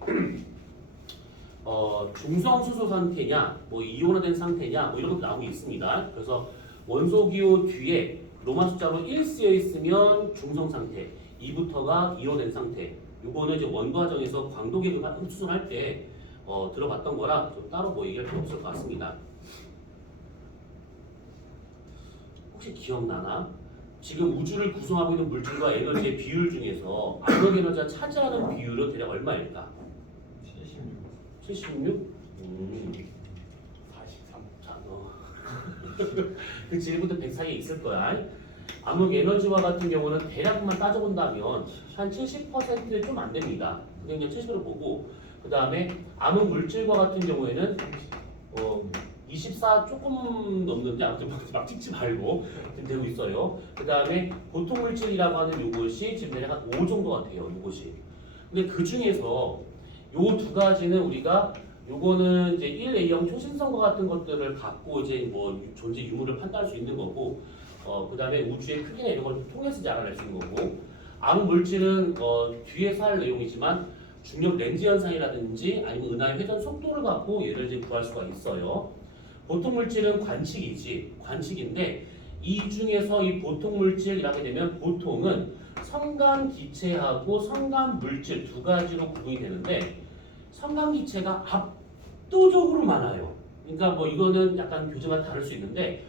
중성수소 상태냐, 뭐 이온화된 상태냐, 뭐 이런 것도 나오고 있습니다. 그래서 원소기호 뒤에 로마 숫자로 1 쓰여 있으면 중성 상태, 2부터가 이온화된 상태. 요거는 이제 원과정에서 광도계를 흡수할 때 들어봤던 거라 좀 따로 뭐 얘기할 필요 없을 것 같습니다. 혹시 기억나나? 지금 우주를 구성하고 있는 물질과 에너지의 비율 중에서 암흑 에너지가 차지하는 비율은 대략 얼마일까? 76? 43. 자, 그 질문도 100 사이에 있을 거야. 암흑 에너지와 같은 경우는 대략만 따져본다면 한 70% 좀 안 됩니다. 그냥 70% 보고 그 다음에 암흑 물질과 같은 경우에는 24 조금 넘는데 아무튼 막 찍지 말고 지금 되고 있어요. 그 다음에 보통 물질이라고 하는 요것이 지금 대략 한 5 정도가 돼요. 요것이. 근데 그 중에서 요 두 가지는 우리가 요거는 이제 1A형 초신성과 같은 것들을 갖고 이제 뭐 존재 유무를 판단할 수 있는 거고, 그 다음에 우주의 크기나 이런 걸 통해서 이제 알아낼 수 있는 거고, 암흑 물질은 뒤에서 할 내용이지만 중력 렌즈 현상이라든지 아니면 은하의 회전 속도를 갖고 얘를 이제 구할 수가 있어요. 보통 물질은 관측이지, 관측인데 이 중에서 이 보통 물질이라게 되면 보통은 성간 기체하고 성간 물질 두 가지로 구분이 되는데 성간 기체가 압도적으로 많아요. 그러니까 뭐 이거는 약간 교재마다 다를 수 있는데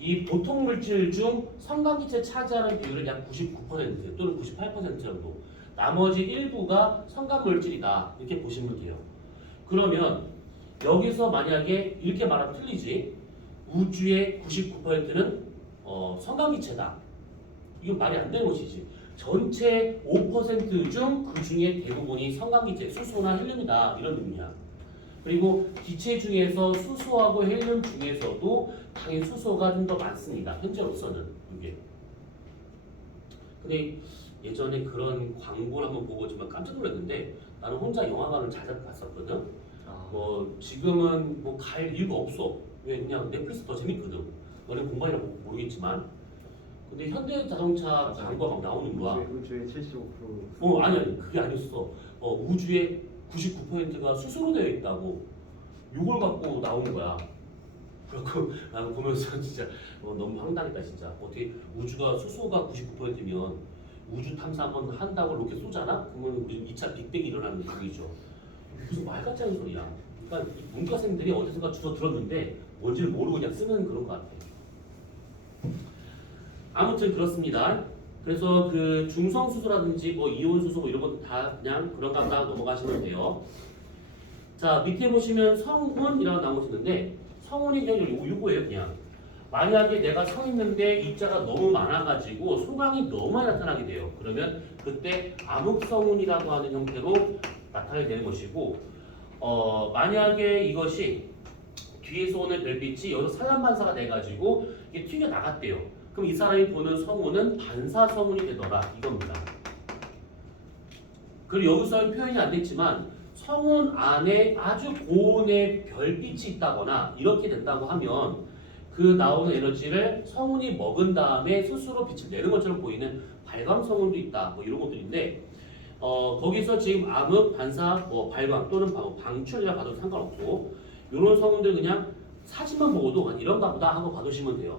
이 보통 물질 중 성간 기체 차지하는 비율은 약 99% 또는 98% 정도. 나머지 일부가 성간 물질이다 이렇게 보시면 돼요. 그러면 여기서 만약에 이렇게 말하면 틀리지. 우주의 99%는 성간기체다. 이거 말이 안 되는 것이지. 전체 5% 중 그 중에 대부분이 성간기체, 수소나 헬륨이다. 이런 의미야. 그리고 기체 중에서 수소하고 헬륨 중에서도 당연히 수소가 좀 더 많습니다. 현재로서는 이게. 근데 예전에 그런 광고를 한번 보고 정말 깜짝 놀랐는데 나는 혼자 영화관을 자주 갔었거든. 뭐 지금은 뭐 갈 이유가 없어. 왜 그냥 넷플릭스 더 재밌거든. 너네 공부하냐 모르겠지만. 근데 현대자동차 광고가 막 나오는 거야. 우주의 75%. 아니 그게 아니었어. 우주의 99%가 수소로 되어 있다고. 요걸 갖고 나오는 거야. 그리고 나는 보면서 진짜 너무 황당했다 진짜. 어떻게 우주가 수소가 99%면 우주 탐사 한번 한다고 로켓 쏘잖아? 그러면 우리 2차 빅뱅이 일어나는 얘기죠. 무슨 말 같지 않은 소리야. 그러니까 이 문과생들이 어디선가 주워 들었는데 뭔지를 모르고 그냥 쓰는 그런 것 같아. 아무튼 그렇습니다. 그래서 그 중성수소라든지 뭐 이온수소 뭐 이런 것도 다 그냥 그런가 보다 넘어가시면 돼요. 자, 밑에 보시면 성운이라고 나오시는데 성운이 그냥 요거예요 그냥. 만약에 내가 서 있는데 입자가 너무 많아가지고 소강이 너무 많이 나타나게 돼요. 그러면 그때 암흑성운이라고 하는 형태로 나타나게 되는 것이고, 만약에 이것이 뒤에서 오는 별빛이 여기서 산란반사가 돼가지고 이게 튀겨 나갔대요. 그럼 이 사람이 보는 성운은 반사성운이 되더라 이겁니다. 그리고 여기서는 표현이 안 됐지만 성운 안에 아주 고온의 별빛이 있다거나 이렇게 된다고 하면 그 나오는 에너지를 성운이 먹은 다음에 스스로 빛을 내는 것처럼 보이는 발광성운도 있다. 뭐 이런 것들인데 거기서 지금 암흑, 반사, 뭐 발광 또는 방출이라 봐도 상관없고 이런 성운들 그냥 사진만 보고도 이런가 보다 하고 봐두시면 돼요.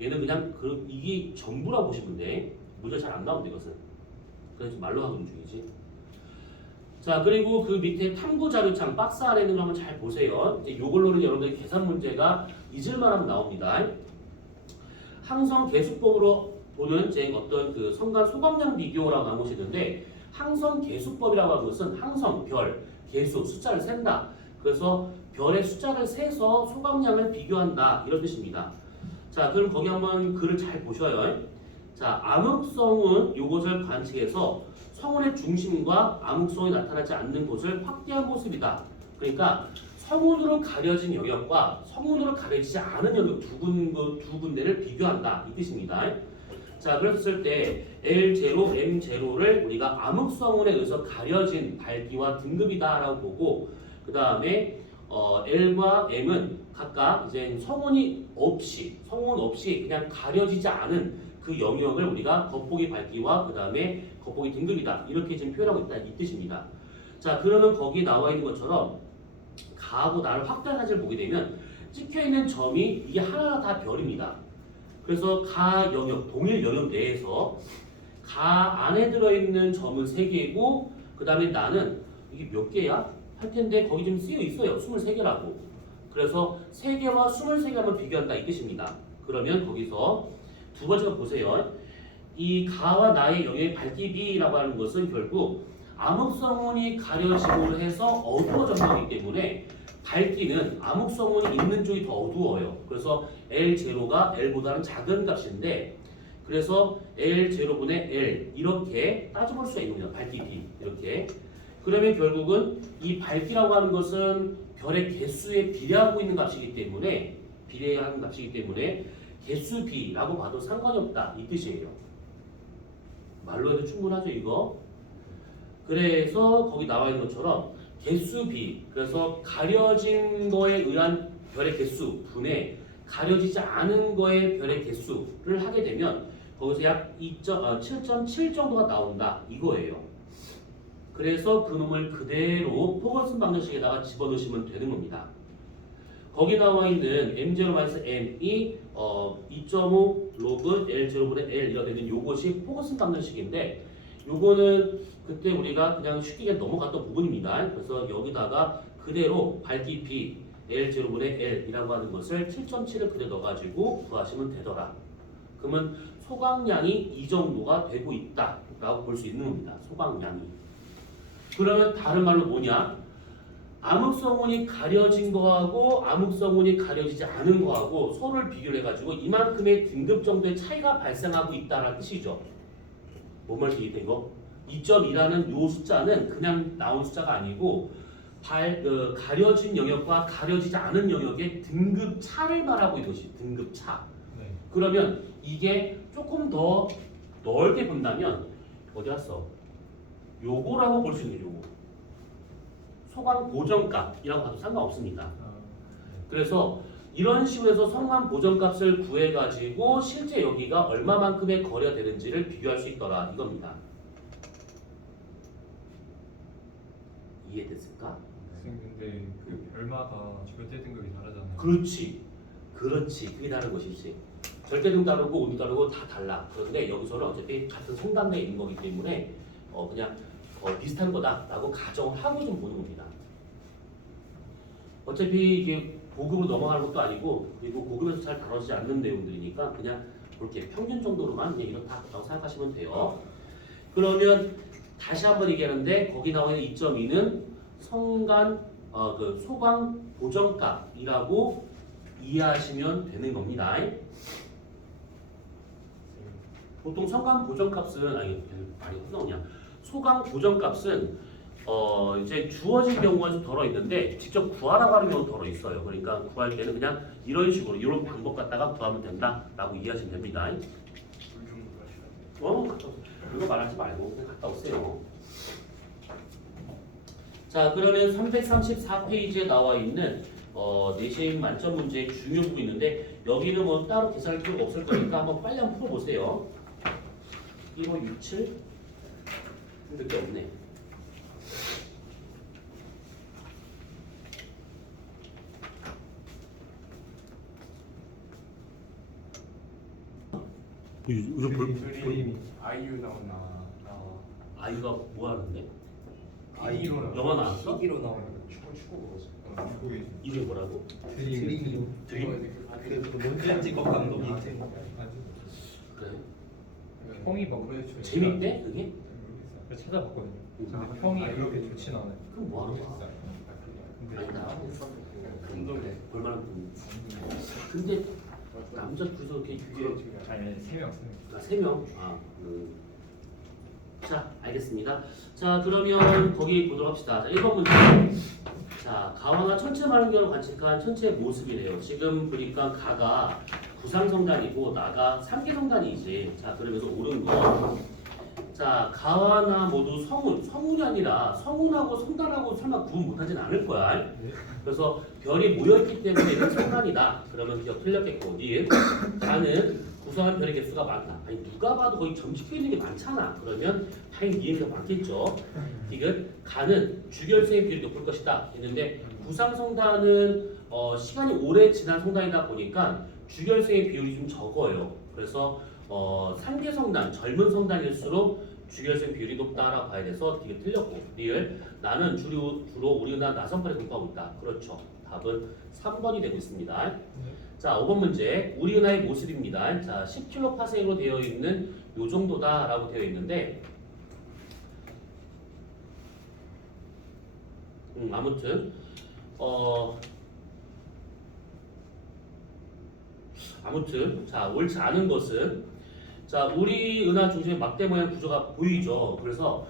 얘는 그냥 이게 전부라고 보시면 돼. 문제 잘 안 나오는데 이것은. 그래서 말로 하고 있는 중이지. 자, 그리고 그 밑에 탐구 자료창 박스 안에 있는 거 한번 잘 보세요. 이제 요걸로는 여러분들이 계산 문제가 잊을만 하면 나옵니다. 항성 계수법으로 보는 제 어떤 그 성간 소각량 비교라고 나오시는데 항성 계수법이라고 하는 것은 항성, 별, 계수, 숫자를 센다. 그래서 별의 숫자를 세서 소각량을 비교한다 이런 뜻입니다. 자, 그럼 거기 한번 글을 잘 보셔요. 자, 암흑성운 요것을 관측해서 성운의 중심과 암흑성이 나타나지 않는 곳을 확대한 모습이다. 그러니까 성운으로 가려진 영역과 성운으로 가려지지 않은 영역 두 군데를 비교한다 이 뜻입니다. 자, 그랬을 때 L0, M0를 우리가 암흑성운에 의해서 가려진 밝기와 등급이다라고 보고 그 다음에 L과 M은 각각 이제 성운 없이 그냥 가려지지 않은 그 영역을 우리가 겉보기 밝기와 그 다음에 겉보기 등급이다 이렇게 지금 표현하고 있다 이 뜻입니다. 자, 그러면 거기 나와 있는 것처럼 가하고 나를 확대한 사진을 보게 되면 찍혀 있는 점이 이게 하나하나 다 별입니다. 그래서 가 영역, 동일 영역 내에서 가 안에 들어있는 점은 3개이고 그 다음에 나는 이게 몇 개야? 할 텐데 거기 지금 쓰여 있어요. 23개라고. 그래서 3개와 23개 한번 비교한다 이 뜻입니다. 그러면 거기서 두 번째가 보세요. 이 가와 나의 영역의 밝기비라고 하는 것은 결국 암흑성운이 가려짐으로 해서 어두워진 거기 때문에 밝기는 암흑성운이 있는 쪽이 더 어두워요. 그래서 L0가 L보다는 작은 값인데 그래서 L0분의 L 이렇게 따져볼 수가 있는 거죠. 밝기 B 이렇게. 그러면 결국은 이 밝기라고 하는 것은 별의 개수에 비례하고 있는 값이기 때문에 비례하는 값이기 때문에 개수 B라고 봐도 상관이 없다 이 뜻이에요. 말로 해도 충분하죠 이거. 그래서 거기 나와 있는 것처럼 개수 B 그래서 가려진 거에 의한 별의 개수 분의 가려지지 않은 거의 별의 개수를 하게 되면 거기서 약 7.7 정도가 나온다 이거예요. 그래서 그 놈을 그대로 포글슨 방정식에다가 집어넣으시면 되는 겁니다. 거기 나와 있는 M0-M이 2.5 로그 L0분의 L 이렇게 되는 요것이 포글슨 방정식인데 요거는 그때 우리가 그냥 쉽게 넘어갔던 부분입니다. 그래서 여기다가 그대로 밝기 B L0분의 L이라고 하는 것을 7.7을 그대로 넣어가지고 구하시면 되더라. 그러면 소각량이 이 정도가 되고 있다라고 볼 수 있는 겁니다. 소각량이. 그러면 다른 말로 뭐냐? 암흑성운이 가려진 거하고 암흑성운이 가려지지 않은 거하고 서로를 비교를 해가지고 이만큼의 등급 정도의 차이가 발생하고 있다는 뜻이죠. 뭔 말인지 이해돼 이거? 2.2라는 요 숫자는 그냥 나온 숫자가 아니고 가려진 영역과 가려지지 않은 영역의 등급 차를 말하고 이것이 등급 차. 네. 그러면 이게 조금 더 넓게 본다면 어디 갔어? 요거라고 볼 수 있는 요거. 소각 보정값이라고 봐도 상관없습니다. 그래서 이런 식으로 해서 성감 보정값을 구해가지고 실제 여기가 얼마만큼의 거래가 되는지를 비교할 수 있더라 이겁니다. 이해됐을까? 선생님 근데 그 별마다 절대 등급이 다르잖아요. 그렇지. 그게 다른 것이지. 절대등 다르고 운도 다르고 다 달라. 그런데 여기서는 어차피 같은 성단내에 있는 거기 때문에 그냥 비슷한 거다라고 가정을 하고 좀 보는 겁니다. 어차피 이게 고급으로 넘어가는 것도 아니고 그리고 고급에서 잘 다뤄지지 않는 내용들이니까 그냥 그렇게 평균 정도로만 그냥 이렇다고 생각하시면 돼요. 그러면 다시 한번 얘기하는데 거기 나와 있는 2.2는 성간 그 소강 보정값이라고 이해하시면 되는 겁니다. 보통 성강 보정값은 아니 나오냐? 소강 보정값은 이제 주어진 경우가 좀 덜어 있는데 직접 구하라고 하는 경우는 덜어 있어요. 그러니까 구할 때는 그냥 이런 식으로 이런 방법 갖다가 구하면 된다라고 이해하시면 됩니다. 갔다 오세요. 이거 말하지 말고 그냥 갔다 오세요. 자, 그러면 334페이지에 나와 있는 내신 만점 문제의 중요 부분이 있는데 여기는 뭐 따로 계산할 필요가 없을 거니까 한번 빨리 한번 풀어보세요. 1567 몇 개 없네. 요즘 그림이 아이유 나오나 아이가 뭐 하는데? 아이유 영화 나왔어? 희기로 나오는 축구 한국에 이름이 뭐라고? 드림이요. 드림? 그 몬트지거 감독이 그래? 평이 막 재밌대 그게? 찾아봤거든요. 응. 근데 평이 그렇게 좋진 않아요. 그럼 뭐 하는 거야? 운동회 볼만한 분. 근데 남자 둘이서 이렇게 아니 3명. 세 명. 자, 알겠습니다. 자, 그러면 거기 보도록 합시다. 자, 1번 문제. 자, 가와나 천체 만원경을 관측한 천체의 모습이래요. 지금 보니까 가가 구상성단이고 나가 삼계성단이지. 자, 그러면서 옳은 거. 자, 가와나 모두 성운이 아니라 성운하고 성단하고 설마 구분 못하진 않을 거야. 그래서 별이 모여있기 때문에 이건 성단이다. 그러면 기억 틀렸겠고, 니은 가는 구성한 별의 개수가 많다. 아니 누가 봐도 거의 점찍혀 있는 게 많잖아. 그러면 당연히 니은이 더 많겠죠. 이건 가는 주결성의 비율이 높을 것이다 했는데 구상성단은 시간이 오래 지난 성단이다 보니까 주결성의 비율이 좀 적어요. 그래서 상계성단, 젊은 성단일수록 주결성 비율이 높다라고 봐야 돼서 되게 틀렸고 리을 나는 주로 우리나 나선팔에 공부하고 있다. 그렇죠. 답은 3번이 되고 있습니다. 자, 5번 문제. 우리 은하의 모습입니다. 자, 10kPa로 되어 있는 요 정도다라고 되어 있는데 아무튼 자, 옳지 않은 것은 자, 우리 은하 중심의 막대 모양 구조가 보이죠. 그래서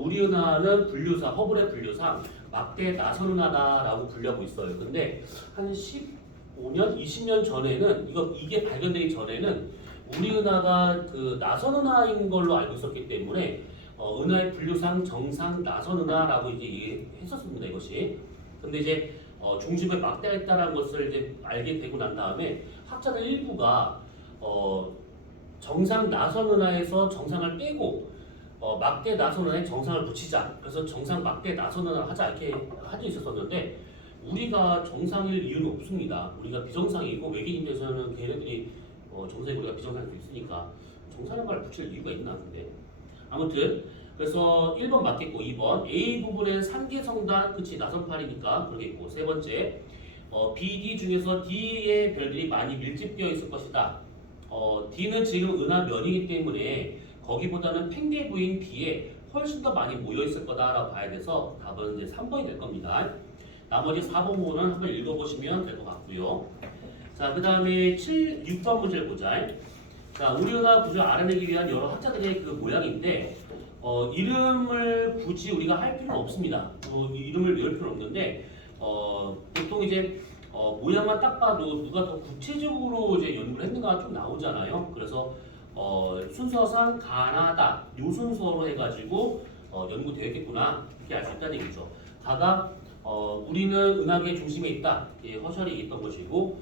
우리 은하는 분류상 허블의 분류상 막대 나선 은하다라고 분류하고 있어요. 근데 한 15년, 20년 전에는 이게 발견되기 전에는 우리 은하가 그 나선 은하인 걸로 알고 있었기 때문에 은하의 분류상 정상 나선 은하라고 이제 했었습니다. 이것이. 근데 이제 중심에 막대가 있다는 것을 이제 알게 되고 난 다음에 학자들 일부가 정상 나선 은하에서 정상을 빼고 막대 나선 은하에 정상을 붙이자. 그래서 정상 막대 나선 은하를 하자 이렇게 한 적이 있었었는데 우리가 정상일 이유는 없습니다. 우리가 비정상이고 외계인들에서는 걔네들이 정상이 우리가 비정상일 수 있으니까 정상인가를 붙일 이유가 있나 근데 아무튼 그래서 1번 맞겠고 2번 A 부분엔 상계성단 그치 나선팔이니까 그러겠고 세 번째 B, D 중에서 D의 별들이 많이 밀집되어 있을 것이다. D는 지금 은하면이기 때문에 거기보다는 팽개부인 B에 훨씬 더 많이 모여 있을 거다라고 봐야 돼서 답은 이제 3번이 될 겁니다. 나머지 4번 부분은 한번 읽어보시면 될 것 같고요. 자, 그 다음에 6번 문제를 보자. 자, 우리 은하 구조 알아내기 위한 여러 학자들의 그 모양인데 이름을 굳이 우리가 할 필요는 없습니다. 이름을 외울 필요는 없는데 보통 이제 모양만 딱 봐도 누가 더 구체적으로 이제 연구를 했는가 좀 나오잖아요. 그래서 순서상 가나다 요 순서로 해가지고 연구되었겠구나 이렇게 알 수 있다는 얘기죠. 가가 우리는 은하계 중심에 있다. 허셜이 얘기했던 것이고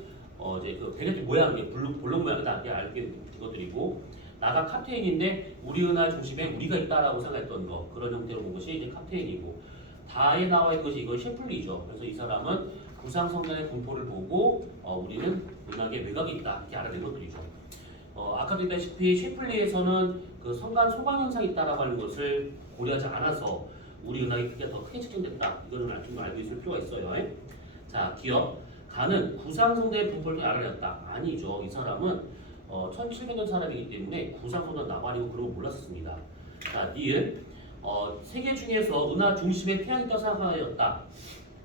이제 그 베네트 모양, 볼록 모양이다. 이렇게 알게 된 것들이고 나가 칵테인인데 우리 은하 중심에 우리가 있다라고 생각했던 거 그런 형태로 본 것이 이제 칵테인이고 다에 나와 있는 것이 이건 셰플리죠. 그래서 이 사람은 구상성단의 분포를 보고 우리는 은하계 외곽에 있다. 이렇게 알아낸 것들이죠. 아까도 했다시피 셰플리에서는 그 성간 소강 현상이 있다라고 하는 것을 고려하지 않아서 우리 은하계 크기가 더 크게 측정됐다. 이거는 좀 알고 있을 필요가 있어요. 자, 기억. 가는 구상성단의 분포를 알아냈다. 아니죠. 이 사람은 1700년 사람이기 때문에 구상성단 나발이고 그런 거 몰랐습니다. 자, 니은 세계 중에서 은하 중심에 태양이 있다고 생각하였다.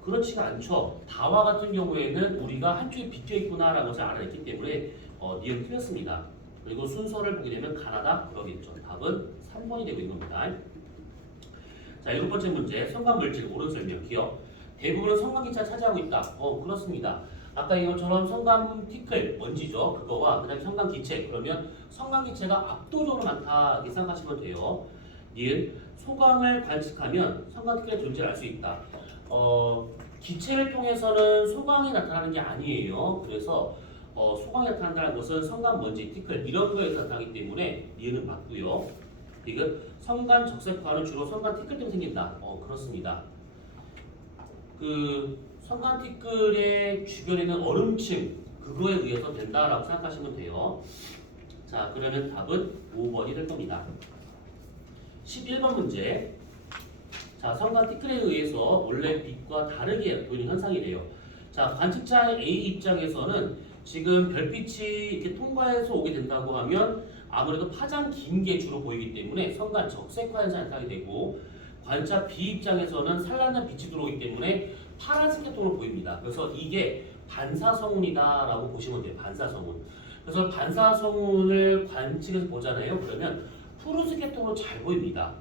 그렇지가 않죠. 다와 같은 경우에는 우리가 한쪽에 비껴 있구나라는 것을 알아냈기 때문에 니은 틀렸습니다. 그리고 순서를 보게 되면 가나다 그러겠죠. 답은 3번이 되고 있는 겁니다. 자, 7번째 문제. 성간물질 옳은 설명. 기억. 대부분은 성간기차 차지하고 있다. 그렇습니다. 아까 이것처럼 성간티클 먼지죠. 그거와 그다음에 성간기체. 그러면 성간기체가 압도적으로 많다 이렇게 생각하시면 돼요. 니은 소강을 관측하면 성간티클의 존재를 알 수 있다. 기체를 통해서는 소강이 나타나는 게 아니에요. 그래서 소강이 나타난다는 것은 성간 먼지, 티클 이런 거에서 나타나기 때문에 니은은 맞고요. 이건 성간 적색화는 주로 성간 티클 때문에 생긴다. 그렇습니다. 그 성간 티클의 주변에는 얼음층 그거에 의해서 된다라고 생각하시면 돼요. 자, 그러면 답은 5번이 될 겁니다. 11번 문제. 자, 성간 티클에 의해서 원래 빛과 다르게 보이는 현상이래요. 자, 관측자 A 입장에서는 지금 별빛이 이렇게 통과해서 오게 된다고 하면 아무래도 파장 긴 게 주로 보이기 때문에 성간 적색화 현상이 나타나게 되고 관자 B 입장에서는 산란한 빛이 들어오기 때문에 파란색 계통으로 보입니다. 그래서 이게 반사성운이다라고 보시면 돼요. 반사성운. 그래서 반사성운을 관측해서 보잖아요. 그러면 푸른색 계통으로 잘 보입니다.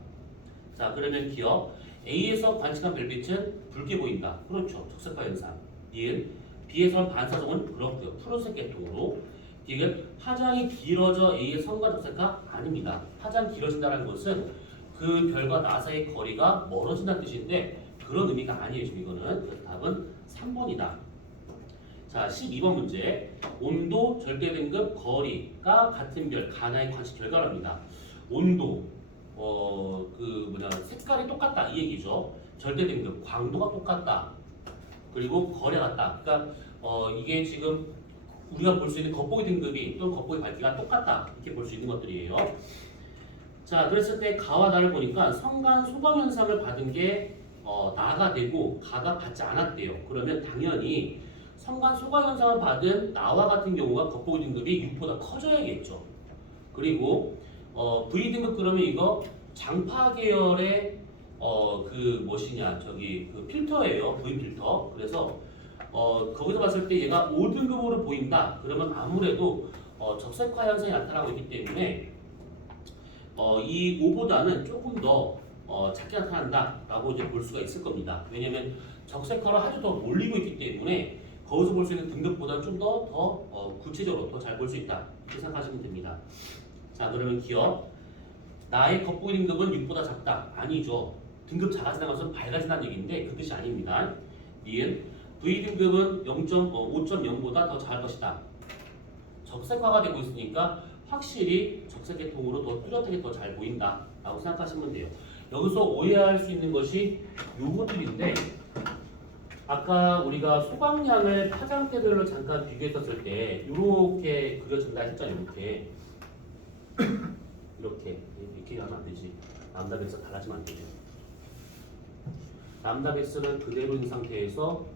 자, 그러면 기억 A에서 관측한 별빛은 붉게 보인다. 그렇죠. 적색화 현상. 니은 B에서는 반사성운 그렇고요. 푸른색 계통으로. D는 파장이 길어져 A의 성과 적색화 아닙니다. 파장 길어진다는 것은 그 별과 나 사이의 거리가 멀어진다는 뜻인데 그런 의미가 아니에요. 지금 이거는. 그래서 답은 3번이다. 자, 12번 문제. 온도, 절대 등급, 거리가 같은 별, 가나의 관측 결과랍니다. 온도, 색깔이 똑같다 이 얘기죠. 절대 등급, 광도가 똑같다. 그리고 거리가 같다. 그러니까 이게 지금 우리가 볼 수 있는 겉보기 등급이 또는 겉보기 밝기가 똑같다. 이렇게 볼 수 있는 것들이에요. 자, 그랬을 때 가와 나를 보니까 성간 소강 현상을 받은 게 나가 되고 가가 받지 않았대요. 그러면 당연히 성간 소강 현상을 받은 나와 같은 경우가 겉보기 등급이 6보다 커져야겠죠. 그리고 V 등급 그러면 이거 장파 계열의 그 필터예요. V 필터. 그래서 거기서 봤을 때 얘가 5등급으로 보인다. 그러면 아무래도 적색화 현상이 나타나고 있기 때문에 이 5보다는 조금 더 작게 나타난다라고 이제 볼 수가 있을 겁니다. 왜냐면 적색화를 아주 더 몰리고 있기 때문에 거기서 볼 수 있는 등급보다 좀 더 구체적으로 더 잘 볼 수 있다. 이렇게 생각하시면 됩니다. 자, 그러면 기억. 나의 겉보기 등급은 6보다 작다. 아니죠. 등급 작아진다는 것은 밝아진다는 얘기인데 그 뜻이 아닙니다. 니은 V 등급은 5.0보다 더 작을 것이다. 적색화가 되고 있으니까 확실히 적색 계통으로 더 뚜렷하게 더 잘 보인다 라고 생각하시면 돼요. 여기서 오해할 수 있는 것이 요것들인데 아까 우리가 소각량을 파장대별로 잠깐 비교했었을 때 이렇게 그려진다 했잖아요. 이렇게 하면 안 되지. 람다 베이스가 달라지면 안 되죠. 람다 베이스는 그대로인 상태에서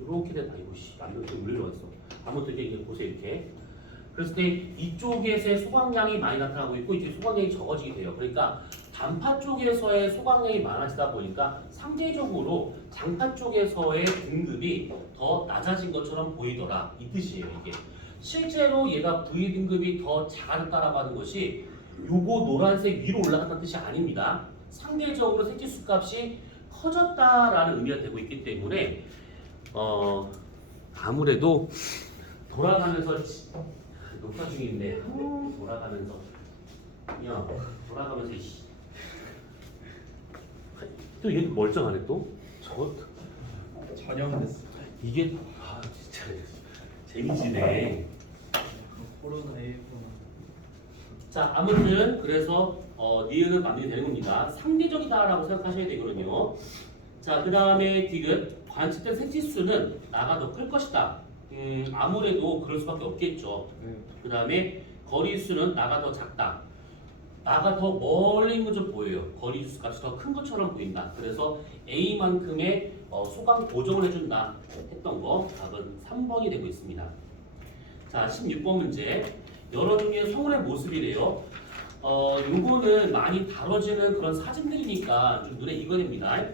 이렇게 된다. 이것이 람다 좀 올리러 갔어. 아무튼 이게 보세요. 이렇게. 그랬을 때 이쪽에서의 소각량이 많이 나타나고 있고 이쪽에 소각량이 적어지게 돼요. 그러니까 단파 쪽에서의 소각량이 많아지다 보니까 상대적으로 장파 쪽에서의 등급이 더 낮아진 것처럼 보이더라. 이 뜻이에요. 이게. 실제로 얘가 V 등급이 더 작아졌다라고 하는 것이 요거 노란색 위로 올라갔다는 뜻이 아닙니다. 상대적으로 색지수 값이 커졌다라는 의미가 되고 있기 때문에 아무래도 돌아가면서 녹화 중인데 돌아가면서 또 얘 멀쩡하네 또 저거 전염됐어. 이게 진짜 재미지네. 코로나에 자, 아무튼 그래서 니은은 만들게 되는 겁니다. 상대적이다라고 생각하셔야 되거든요. 자, 그 다음에 디귿 관측된 색지수는 나가 더 클 것이다. 아무래도 그럴 수밖에 없겠죠. 그 다음에 거리수는 나가 더 작다. 나가 더 멀리 있는 좀 보여요. 거리수 값이 더 큰 것처럼 보인다. 그래서 A만큼의 소강 보정을 해준다 했던 거 답은 3번이 되고 있습니다. 자, 16번 문제. 여러 종류의 성운의 모습이래요. 요거는 많이 다뤄지는 그런 사진들이니까 좀 눈에 익어냅니다.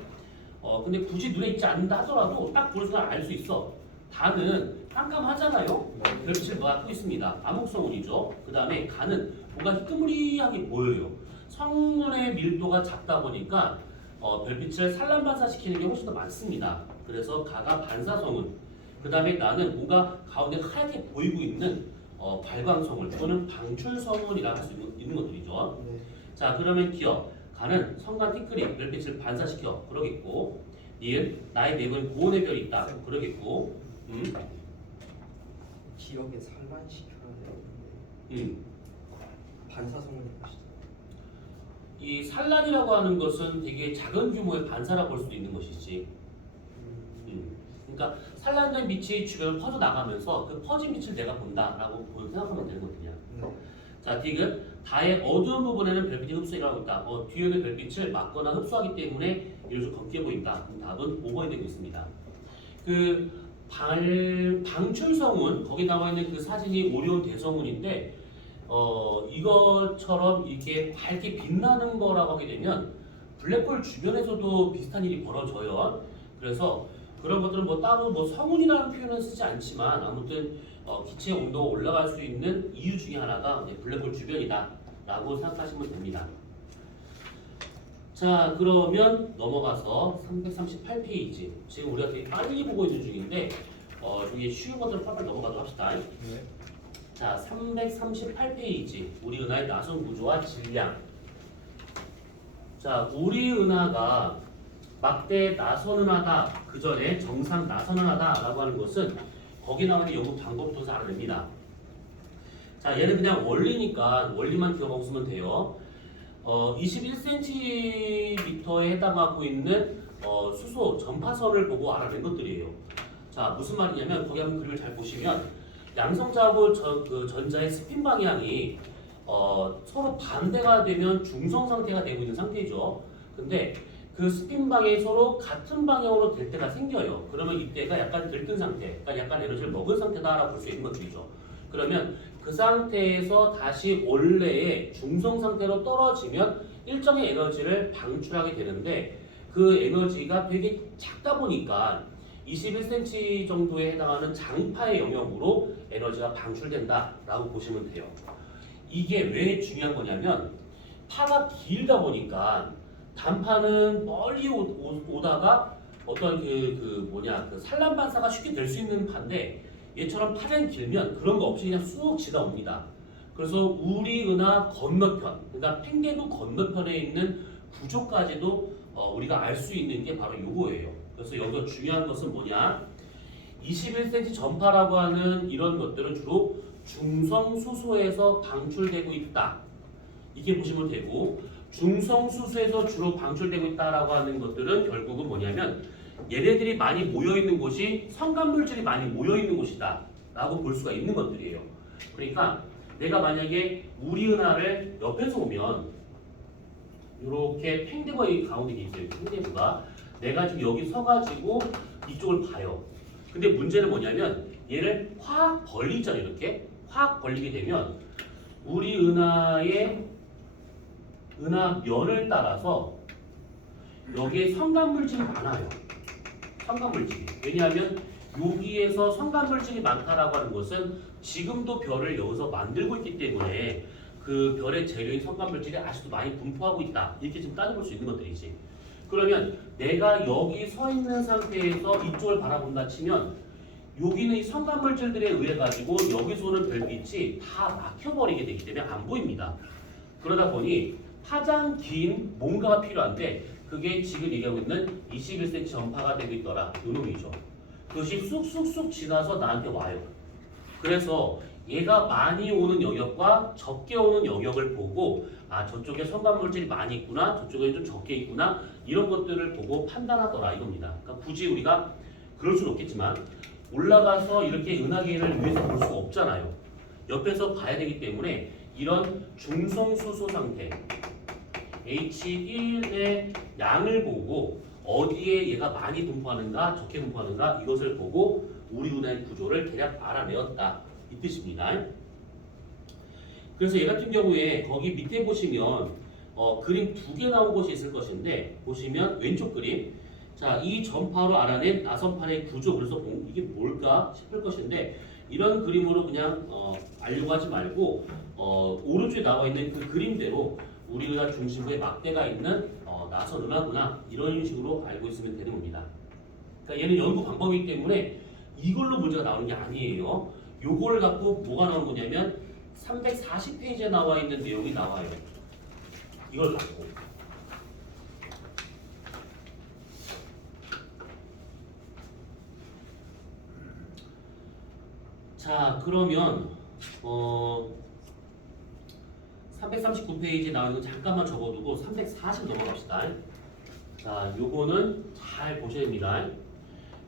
근데 굳이 눈에 익지 않는다 하더라도 딱 보는 순간 알 수 있어. 다는 깜깜하잖아요. 별빛을 맡고 있습니다. 암흑성운이죠. 그 다음에 가는 뭔가 희끄무리하게 보여요. 성운의 밀도가 작다 보니까 별빛을 산란 반사시키는 게 훨씬 더 많습니다. 그래서 가가 반사성운. 그 다음에 나는 뭔가 가운데 하얗게 보이고 있는 발광성운 또는 방출성운이라 할 수 있는 것들이죠. 네. 자, 그러면 기억. 가는 성간 티끌이 별빛을 반사시켜. 그러겠고. 니은 나의 내부에 고온의 별이 있다. 그러겠고. 기억에 산란시켜야 되는데 반사성운이 것이다. 이 산란이라고 하는 것은 되게 작은 규모의 반사라고 볼 수도 있는 것이지. 그러니까 산란된 빛이 주변을 퍼져 나가면서 그 퍼진 빛을 내가 본다라고 생각하면 되는 거거든요. 네. 자, 디귿 다의 어두운 부분에는 별빛이 흡수하고 있다. 뒤에는 별빛을 막거나 흡수하기 때문에 이렇게 검게 보인다. 그럼 답은 5번이 되고 있습니다. 방출성운 거기 나와 있는 그 사진이 오리온 대성운인데 이것처럼 이렇게 밝게 빛나는 거라고 하게 되면 블랙홀 주변에서도 비슷한 일이 벌어져요. 그래서 그런 것들은 뭐 따로 뭐 성운이라는 표현은 쓰지 않지만 아무튼 기체 온도가 올라갈 수 있는 이유 중에 하나가 블랙홀 주변이다라고 생각하시면 됩니다. 자, 그러면 넘어가서 338페이지. 지금 우리가 되게 빨리 보고 있는 중인데 중에 쉬운 것들을 빨리 넘어가도록 합시다. 네. 자, 338페이지. 우리 은하의 나선 구조와 질량. 자, 우리 은하가 막대 나선 은하다. 그 전에 정상 나선 은하다라고 하는 것은 거기 나오는 연구 방법부터 알아냅니다. 자, 얘는 그냥 원리니까 원리만 기억하고 쓰면 돼요. 21cm에 해당하고 있는 수소 전파선을 보고 알아낸 것들이에요. 자, 무슨 말이냐면 거기 한번 그림을 잘 보시면 양성자하고 전자의 스핀 방향이 서로 반대가 되면 중성 상태가 되고 있는 상태죠. 근데 그 스핀 방향이 서로 같은 방향으로 될 때가 생겨요. 그러면 이때가 약간 들뜬 상태, 그러니까 약간 에너지를 먹은 상태다라고 볼 수 있는 것들이죠. 그러면 그 상태에서 다시 원래의 중성 상태로 떨어지면 일정의 에너지를 방출하게 되는데 그 에너지가 되게 작다 보니까 21cm 정도에 해당하는 장파의 영역으로 에너지가 방출된다라고 보시면 돼요. 이게 왜 중요한 거냐면 파가 길다 보니까 단파는 멀리 오다가 어떤 그 산란 반사가 쉽게 될 수 있는 파인데 얘처럼 파장이 길면 그런 거 없이 그냥 쑥 지나옵니다. 그래서 우리 은하 건너편, 그러니까 팽개부 건너편에 있는 구조까지도 우리가 알 수 있는 게 바로 이거예요. 그래서 여기서 중요한 것은 뭐냐? 21cm 전파라고 하는 이런 것들은 주로 중성수소에서 방출되고 있다. 이렇게 보시면 되고 중성수소에서 주로 방출되고 있다라고 하는 것들은 결국은 뭐냐면 얘네들이 많이 모여있는 곳이 성간물질이 많이 모여있는 곳이다 라고 볼 수가 있는 것들이에요. 그러니까 내가 만약에 우리 은하를 옆에서 오면 이렇게 팽대부가 이 가운데 있어요. 팽대부가 내가 지금 여기 서가지고 이쪽을 봐요. 근데 문제는 뭐냐면 얘를 확 벌리잖아요. 이렇게 확 벌리게 되면 우리 은하의 은하면을 따라서 여기에 성간물질이 많아요. 성간물질이. 왜냐하면 여기에서 성간물질이 많다라고 하는 것은 지금도 별을 여기서 만들고 있기 때문에 그 별의 재료인 성간물질이 아직도 많이 분포하고 있다. 이렇게 지금 따져볼 수 있는 것들이지. 그러면 내가 여기 서 있는 상태에서 이쪽을 바라본다 치면 여기는 이 성간물질들에 의해 가지고 여기서 오는 별빛이 다 막혀버리게 되기 때문에 안 보입니다. 그러다 보니 파장 긴 뭔가가 필요한데 그게 지금 얘기하고 있는 21cm 전파가 되고 있더라. 이 놈이죠. 그것이 쑥쑥쑥 지나서 나한테 와요. 그래서 얘가 많이 오는 영역과 적게 오는 영역을 보고 아 저쪽에 성간물질이 많이 있구나 저쪽에 좀 적게 있구나 이런 것들을 보고 판단하더라 이겁니다. 그러니까 굳이 우리가 그럴 수는 없겠지만 올라가서 이렇게 은하계를 위에서 볼 수가 없잖아요. 옆에서 봐야 되기 때문에 이런 중성수소 상태 H1의 양을 보고 어디에 얘가 많이 분포하는가 적게 분포하는가 이것을 보고 우리 은하의 구조를 대략 알아내었다 이 뜻입니다. 그래서 얘 같은 경우에 거기 밑에 보시면 그림 두 개 나온 것이 있을 것인데 보시면 왼쪽 그림 자, 이 전파로 알아낸 나선판의 구조 그래서 이게 뭘까 싶을 것인데 이런 그림으로 그냥 알려고 하지 말고 오른쪽에 나와 있는 그 그림대로 우리 은하 중심부에 막대가 있는 나선 은하구나 이런 식으로 알고 있으면 되는 겁니다. 그러니까 얘는 연구 방법이기 때문에 이걸로 문제가 나오는 게 아니에요. 요걸 갖고 뭐가 나온 거냐면 340페이지에 나와 있는 내용이 나와요. 이걸 갖고 자 그러면 339페이지에 나와 있는 거 잠깐만 적어두고 340 넘어갑시다. 자 요거는 잘 보셔야 됩니다.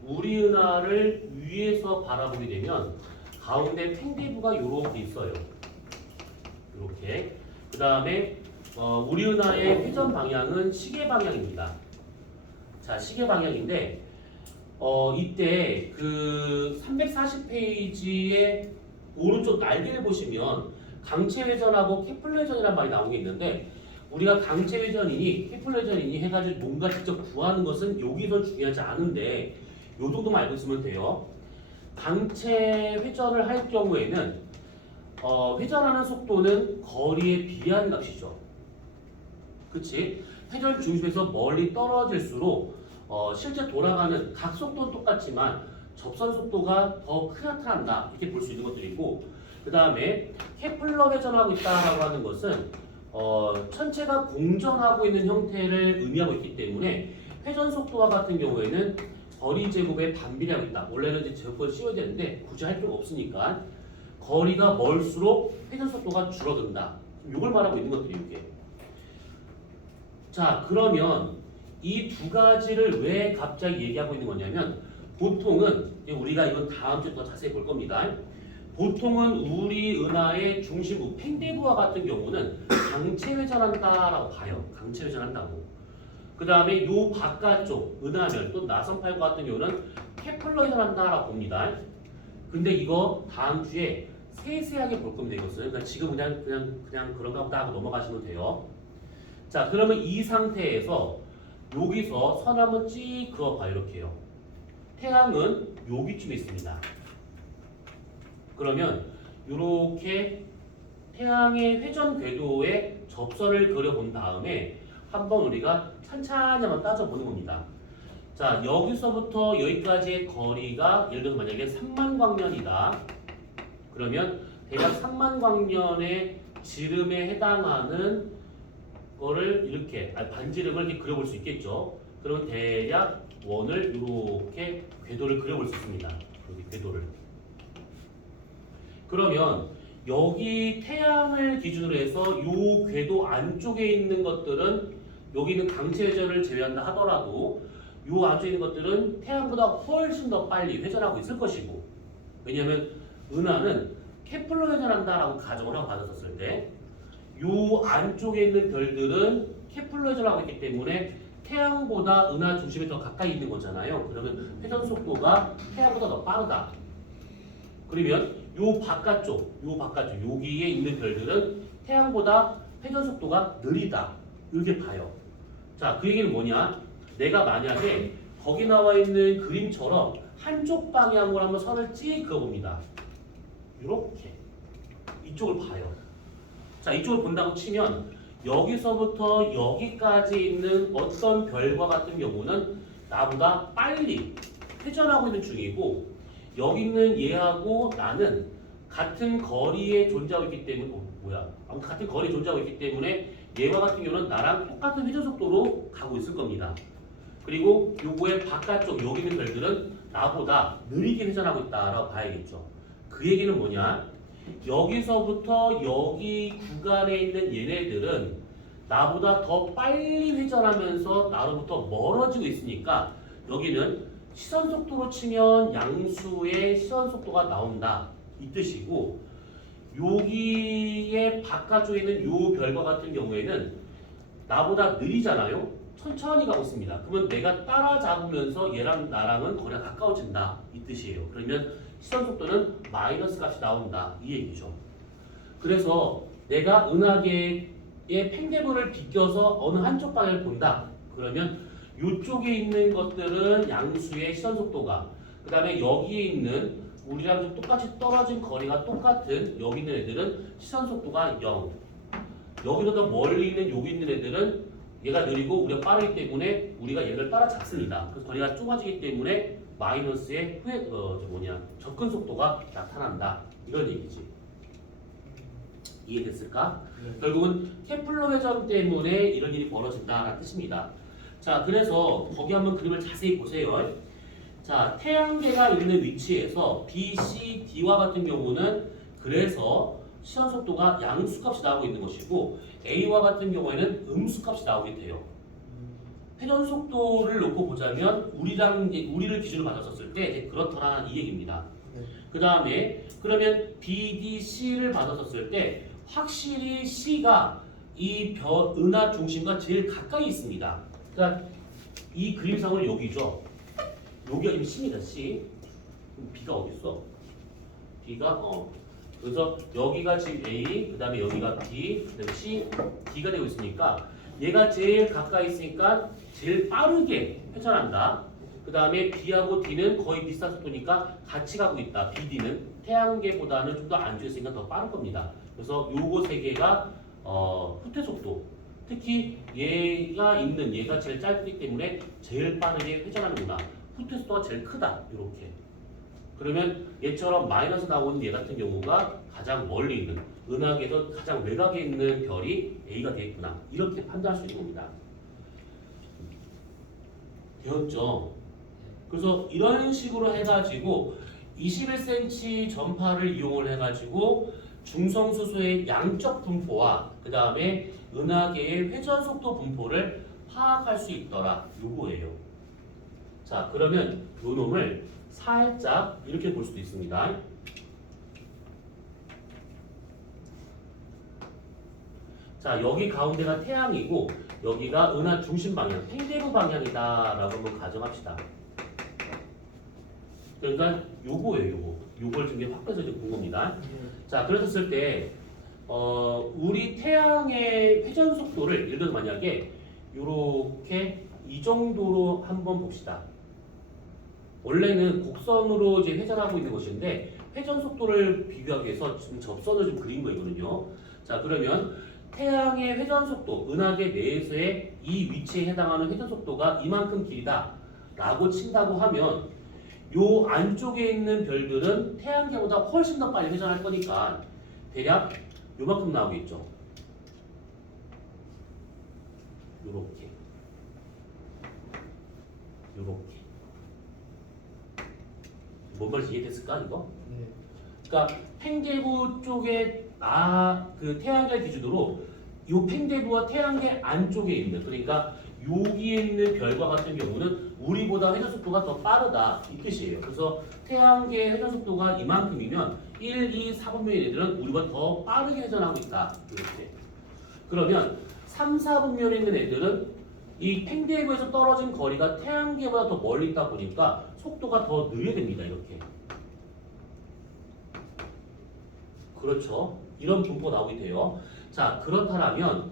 우리 은하를 위에서 바라보게 되면 가운데 팽대부가 요렇게 있어요. 이렇게. 그 다음에 우리 은하의 회전 방향은 시계 방향입니다. 자, 시계 방향인데 이때 그 340페이지의 오른쪽 날개를 보시면 강체 회전하고 케플러 회전이라는 말이 나온 게 있는데 우리가 강체 회전이니 케플러 회전이니 해가지고 뭔가 직접 구하는 것은 여기서 중요하지 않은데 요 정도만 알고 있으면 돼요. 강체 회전을 할 경우에는 회전하는 속도는 거리에 비례하는 값이죠. 그치? 회전 중심에서 멀리 떨어질수록 실제 돌아가는 각 속도는 똑같지만 접선 속도가 더 크게 나타난다 이렇게 볼 수 있는 것들이고 그 다음에 케플러 회전하고 있다라고 하는 것은 천체가 공전하고 있는 형태를 의미하고 있기 때문에 회전 속도와 같은 경우에는 거리 제곱에 반비례하고 있다. 원래는 이제 제곱을 씌워야 되는데 굳이 할 필요가 없으니까 거리가 멀수록 회전 속도가 줄어든다. 이걸 말하고 있는 것들이 이게. 자, 그러면 이 두 가지를 왜 갑자기 얘기하고 있는 거냐면 보통은 우리가 이건 다음 주에 더 자세히 볼 겁니다. 보통은 우리 은하의 중심부 팽대부와 같은 경우는 강체 회전한다라고 봐요. 강체 회전한다고. 그 다음에 요 바깥쪽 은하멸 또 나선팔과 같은 경우는 케플러 회전한다라고 봅니다. 근데 이거 다음 주에 세세하게 볼 겁니다. 이것은 그러니까 지금 그냥 그런가 보다 하고 넘어가시면 돼요. 자, 그러면 이 상태에서 여기서 선 한번 찍 그어봐요. 이렇게요. 태양은 여기쯤에 있습니다. 그러면 이렇게 태양의 회전 궤도에 접선을 그려본 다음에 한번 우리가 찬찬히 한번 따져보는 겁니다. 자, 여기서부터 여기까지의 거리가 예를 들어서 만약에 3만 광년이다. 그러면 대략 3만 광년의 지름에 해당하는 거를 이렇게 반지름을 이렇게 그려볼 수 있겠죠. 그러면 대략 원을 이렇게 궤도를 그려볼 수 있습니다. 여기 궤도를. 그러면 여기 태양을 기준으로 해서 이 궤도 안쪽에 있는 것들은 여기는 강체 회전을 제외한다 하더라도 이 안쪽에 있는 것들은 태양보다 훨씬 더 빨리 회전하고 있을 것이고 왜냐하면 은하는 케플러 회전한다라고 가정을 하고 받았었을 때 이 안쪽에 있는 별들은 케플러 회전하고 있기 때문에 태양보다 은하 중심에 더 가까이 있는 거잖아요. 그러면 회전 속도가 태양보다 더 빠르다. 그러면 요 바깥쪽 여기에 있는 별들은 태양보다 회전 속도가 느리다. 이렇게 봐요. 자, 그 얘기는 뭐냐? 내가 만약에 거기 나와 있는 그림처럼 한쪽 방향으로 한번 선을 찍 그어봅니다. 이렇게 이쪽을 봐요. 자, 이쪽을 본다고 치면 여기서부터 여기까지 있는 어떤 별과 같은 경우는 나보다 빨리 회전하고 있는 중이고 여기 있는 얘하고 나는 같은 거리에 존재하고 있기 때문에 아무튼 같은 거리에 존재하고 있기 때문에 얘와 같은 경우는 나랑 똑같은 회전 속도로 가고 있을 겁니다. 그리고 요거의 바깥쪽 여기 있는 별들은 나보다 느리게 회전하고 있다라고 봐야겠죠. 그 얘기는 뭐냐? 여기서부터 여기 구간에 있는 얘네들은 나보다 더 빨리 회전하면서 나로부터 멀어지고 있으니까 여기는 시선 속도로 치면 양수의 시선 속도가 나온다 이 뜻이고 여기에 바깥쪽에 있는 요 별과 같은 경우에는 나보다 느리잖아요. 천천히 가고 있습니다. 그러면 내가 따라잡으면서 얘랑 나랑은 거리가 가까워진다 이 뜻이에요. 그러면 시선 속도는 마이너스 값이 나온다 이 얘기죠. 그래서 내가 은하계의 팽대부를 비껴서 어느 한쪽 방향을 본다. 그러면 이쪽에 있는 것들은 양수의 시선 속도가 그 다음에 여기에 있는 우리랑 좀 똑같이 떨어진 거리가 똑같은 여기 있는 애들은 시선 속도가 0. 여기서 더 멀리 있는 여기 있는 애들은 얘가 느리고 우리가 빠르기 때문에 우리가 얘를 따라잡습니다. 그래서 거리가 좁아지기 때문에 마이너스의 접근 속도가 나타난다. 이런 얘기지. 이해됐을까? 네. 결국은 케플러 회전 때문에 이런 일이 벌어진다라는 뜻입니다. 자, 그래서 거기 한번 그림을 자세히 보세요. 자, 태양계가 있는 위치에서 B, C, D와 같은 경우는 그래서 시선 속도가 양수값이 나오고 있는 것이고 A와 같은 경우에는 음수값이 나오게 돼요. 회전 속도를 놓고 보자면 우리를 기준으로 가졌었을 때 이제 그렇더라 이 얘기입니다. 네. 그 다음에 그러면 B, D, C를 받았었을 때 확실히 C가 이 은하 중심과 제일 가까이 있습니다. 그러니까 이 그림상을 여기죠. 여기가 지금 C입니다. C. 그럼 B가 어디 있어? B가 그래서 여기가 지금 A, 그 다음에 여기가 B, 그 다음에 C, D가 되고 있으니까 얘가 제일 가까이 있으니까 제일 빠르게 회전한다. 그 다음에 B하고 D는 거의 비슷한 속도니까 같이 가고 있다. B, D는 태양계보다는 좀 더 안쪽에 있으니까 더 빠른 겁니다. 그래서 요거 세 개가 후퇴 속도. 특히 얘가 제일 짧기 때문에 제일 빠르게 회전하는구나. 후퇴 속도가 제일 크다. 이렇게. 그러면 얘처럼 마이너스 나오는 얘 같은 경우가 가장 멀리 있는 은하계에서 가장 외곽에 있는 별이 A가 되겠구나. 이렇게 판단할 수 있는 겁니다. 되었죠? 그래서 이런 식으로 해가지고 21cm 전파를 이용을 해가지고 중성수소의 양적 분포와 그 다음에 은하계의 회전 속도 분포를 파악할 수 있더라. 요거예요. 자, 그러면 요 놈을 살짝 이렇게 볼 수도 있습니다. 자, 여기 가운데가 태양이고 여기가 은하 중심 방향, 팽대부 방향이다라고 한번 가정합시다. 그러니까 요거예요, 요거. 요걸 좀 확대해서 이제 본 겁니다. 자, 그랬을 때 우리 태양의 회전 속도를 예를 들어서 만약에 요렇게 이 정도로 한번 봅시다. 원래는 곡선으로 이제 회전하고 있는 것인데 회전 속도를 비교하기 위해서 지금 접선을 좀 그린 거거든요. 자, 그러면 태양의 회전 속도, 은하계 내에서의 이 위치에 해당하는 회전 속도가 이만큼 길이다 라고 친다고 하면 요 안쪽에 있는 별들은 태양계보다 훨씬 더 빨리 회전할 거니까 대략 요만큼 나오겠죠. 요렇게 뭔 말인지 이해됐을까 이거? 네. 그러니까 팽대부 쪽에 그 태양계 기준으로 요 팽대부와 태양계 안쪽에 있는 그러니까 여기에 있는 별과 같은 경우는 우리보다 회전 속도가 더 빠르다 이 뜻이에요. 그래서 태양계 회전 속도가 이만큼이면 1, 2, 4분면의 애들은 우리보다 더 빠르게 회전하고 있다 이렇게. 그러면 3, 4분면에 있는 애들은 이 팽대부에서 떨어진 거리가 태양계보다 더 멀리 있다 보니까 속도가 더 느려야 됩니다. 이렇게. 그렇죠. 이런 분포 나오게 돼요. 자, 그렇다면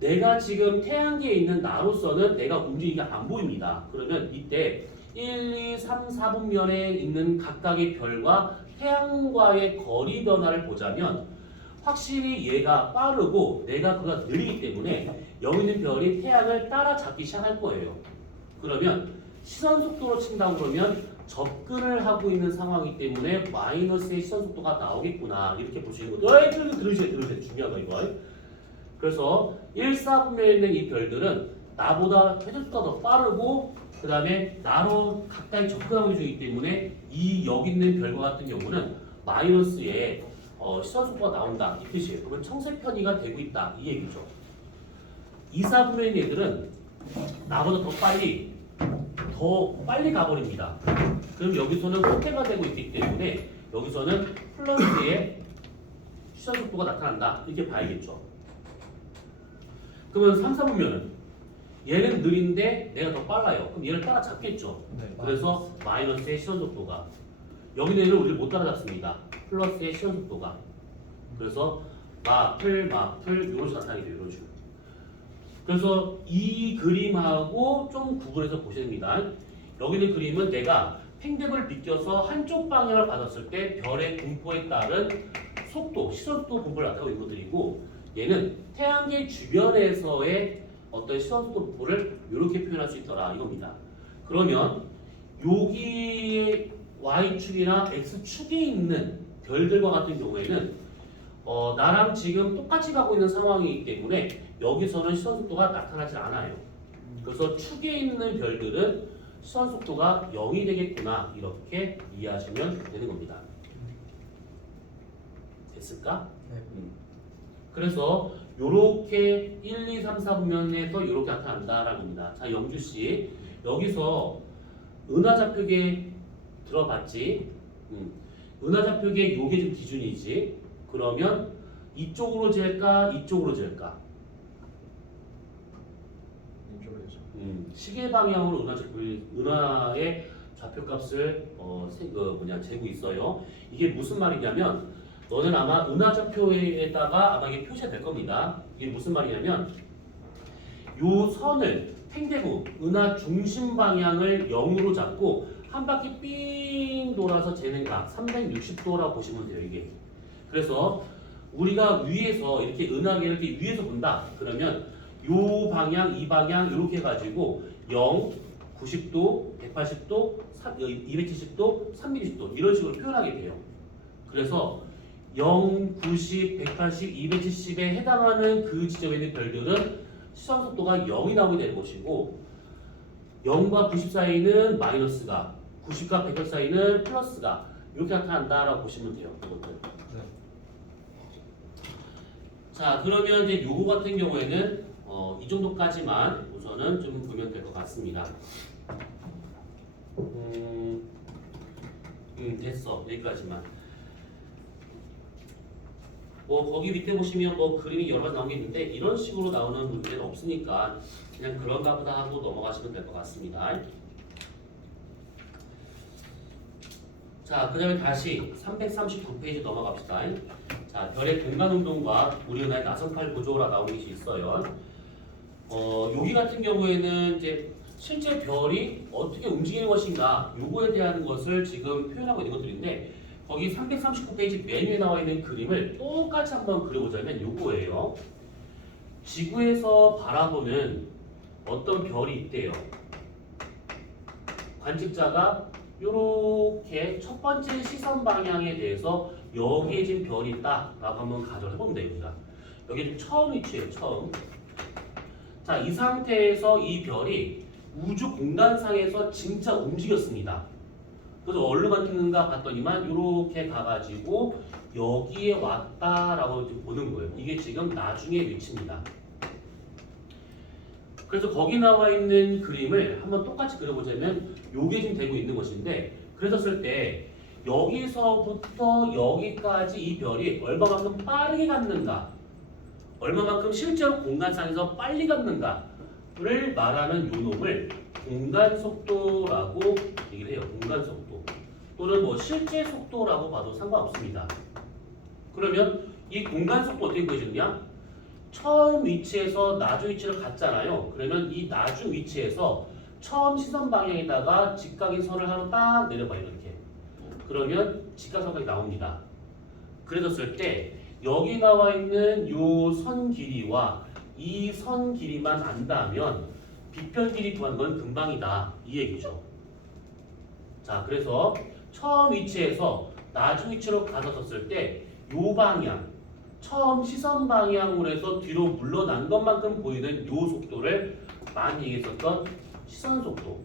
내가 지금 태양계에 있는 나로서는 내가 움직이기가 안 보입니다. 그러면 이때 1, 2, 3, 4분면에 있는 각각의 별과 태양과의 거리 변화를 보자면 확실히 얘가 빠르고 내가 그가 느리기 때문에 여기 있는 별이 태양을 따라잡기 시작할 거예요. 그러면 시선 속도로 친다고 그러면 접근을 하고 있는 상황이기 때문에 마이너스의 시선 속도가 나오겠구나 이렇게 볼 수 있는 거죠. 들으세요. 중요한 거 이거. 그래서 1, 4분면에 있는 이 별들은 나보다 회전 속도가 더 빠르고 그 다음에 나로 가까이 접근하고 있기 때문에 이 여기 있는 별과 같은 경우는 마이너스의 시선 속도가 나온다 이 뜻이에요. 그러면 청색편이가 되고 있다 이 얘기죠. 2, 4분면의 애들은 나보다 더 빨리 가버립니다. 그럼 여기서는 후퇴가 되고 있기 때문에 여기서는 플러스의 시선 속도가 나타난다 이렇게 봐야겠죠. 그러면 3, 4분면은 얘는 느린데 내가 더 빨라요. 그럼 얘를 따라잡겠죠. 네. 그래서 마이너스의 시선 속도가 여기 있는 애를 우리를 못 따라잡습니다. 플러스의 시선 속도가 그래서 마플 이런 식으로 나타나게 돼요. 이런 식으로. 그래서 이 그림하고 좀 구분해서 보셔야 됩니다. 여기 있는 그림은 내가 팽대부를 비껴서 한쪽 방향을 받았을 때 별의 분포에 따른 속도, 시선 속도 분포를 나타내고 있는 것들이고 얘는 태양계 주변에서의 어떤 시선 속도 분포를 이렇게 표현할 수 있더라 이겁니다. 그러면 여기에 Y축이나 X축에 있는 별들과 같은 경우에는 나랑 지금 똑같이 가고 있는 상황이기 때문에 여기서는 시선 속도가 나타나지 않아요. 그래서 축에 있는 별들은 시선 속도가 0이 되겠구나 이렇게 이해하시면 되는 겁니다. 됐을까? 네. 그래서 요렇게 1, 2, 3, 4분면에서 요렇게 나타난다라는 겁니다. 자, 영주씨 여기서 은하좌표계 들어봤지? 은하좌표계 요게 좀 기준이지. 그러면 이쪽으로 잴까? 이쪽으로 잴까? 시계 방향으로 은하의 좌표값을 재고 있어요. 이게 무슨 말이냐면 너는 아마 은하좌표에다가 아마 이게 표시가 될 겁니다. 이게 무슨 말이냐면 요 선을 팽대부 은하 중심 방향을 0으로 잡고 한 바퀴 삥 돌아서 재는 각 360도라고 보시면 돼요. 이게. 그래서 우리가 위에서 이렇게 은하계를 이렇게 위에서 본다. 그러면 요 방향, 이 방향 이렇게 해가지고 0, 90도, 180도, 270도, 360도 이런 식으로 표현하게 돼요. 그래서 0, 90, 180, 270에 해당하는 그 지점에 있는 별들은 시선 속도가 0이 나오게 되는 것이고 0과 90 사이는 마이너스가 90과 100 사이는 플러스가 이렇게 나타난다라고 보시면 돼요. 이것들. 네. 자 그러면 이제 요거 같은 경우에는 이 정도까지만 우선은 좀 보면 될 것 같습니다. 됐어. 여기까지만. 뭐 거기 밑에 보시면 뭐 그림이 여러 가지 나온 게 있는데 이런 식으로 나오는 문제는 없으니까 그냥 그런가 보다 하고 넘어가시면 될 것 같습니다. 자, 그 다음에 다시 339페이지 넘어갑시다. 자, 별의 공간 운동과 우리 은하의 나선팔 구조라 나오는 것이 있어요. 여기 같은 경우에는 이제 실제 별이 어떻게 움직이는 것인가 요거에 대한 것을 지금 표현하고 있는 것들인데 거기 339페이지 맨 위에 나와 있는 그림을 똑같이 한번 그려보자면 요거예요. 지구에서 바라보는 어떤 별이 있대요. 관측자가 요렇게 첫 번째 시선 방향에 대해서 여기에 지금 별이 있다라고 한번 가정을 해보면 됩니다. 여기 지금 처음 위치예요. 처음. 자, 이 상태에서 이 별이 우주 공간상에서 진짜 움직였습니다. 그래서 어디로 갔는가 봤더니만 이렇게 가가지고 여기에 왔다라고 보는 거예요. 이게 지금 나중의 위치입니다. 그래서 거기 나와 있는 그림을 한번 똑같이 그려보자면 요게 지금 되고 있는 것인데 그랬었을 때 여기서부터 여기까지 이 별이 얼마만큼 빠르게 갔는가 얼마만큼 실제로 공간상에서 빨리 갔는가를 말하는 요 놈을 공간속도라고 얘기를 해요. 공간속도 또는 뭐 실제 속도라고 봐도 상관없습니다. 그러면 이 공간속도 어떻게 보여주느냐? 처음 위치에서 나중 위치를 갔잖아요. 그러면 이 나중 위치에서 처음 시선 방향에다가 직각인 선을 하나 딱 내려봐요. 이렇게. 그러면 직각선각이 나옵니다. 그래졌을 때 여기 나와 있는 요 선 길이와 이 선 길이만 안다면 빛변 길이 구하는 건 금방이다. 이 얘기죠. 자, 그래서 처음 위치에서 나중 위치로 가졌을 때 요 방향 처음 시선 방향으로 해서 뒤로 물러난 것만큼 보이는 요 속도를 많이 얘기했었던 시선 속도.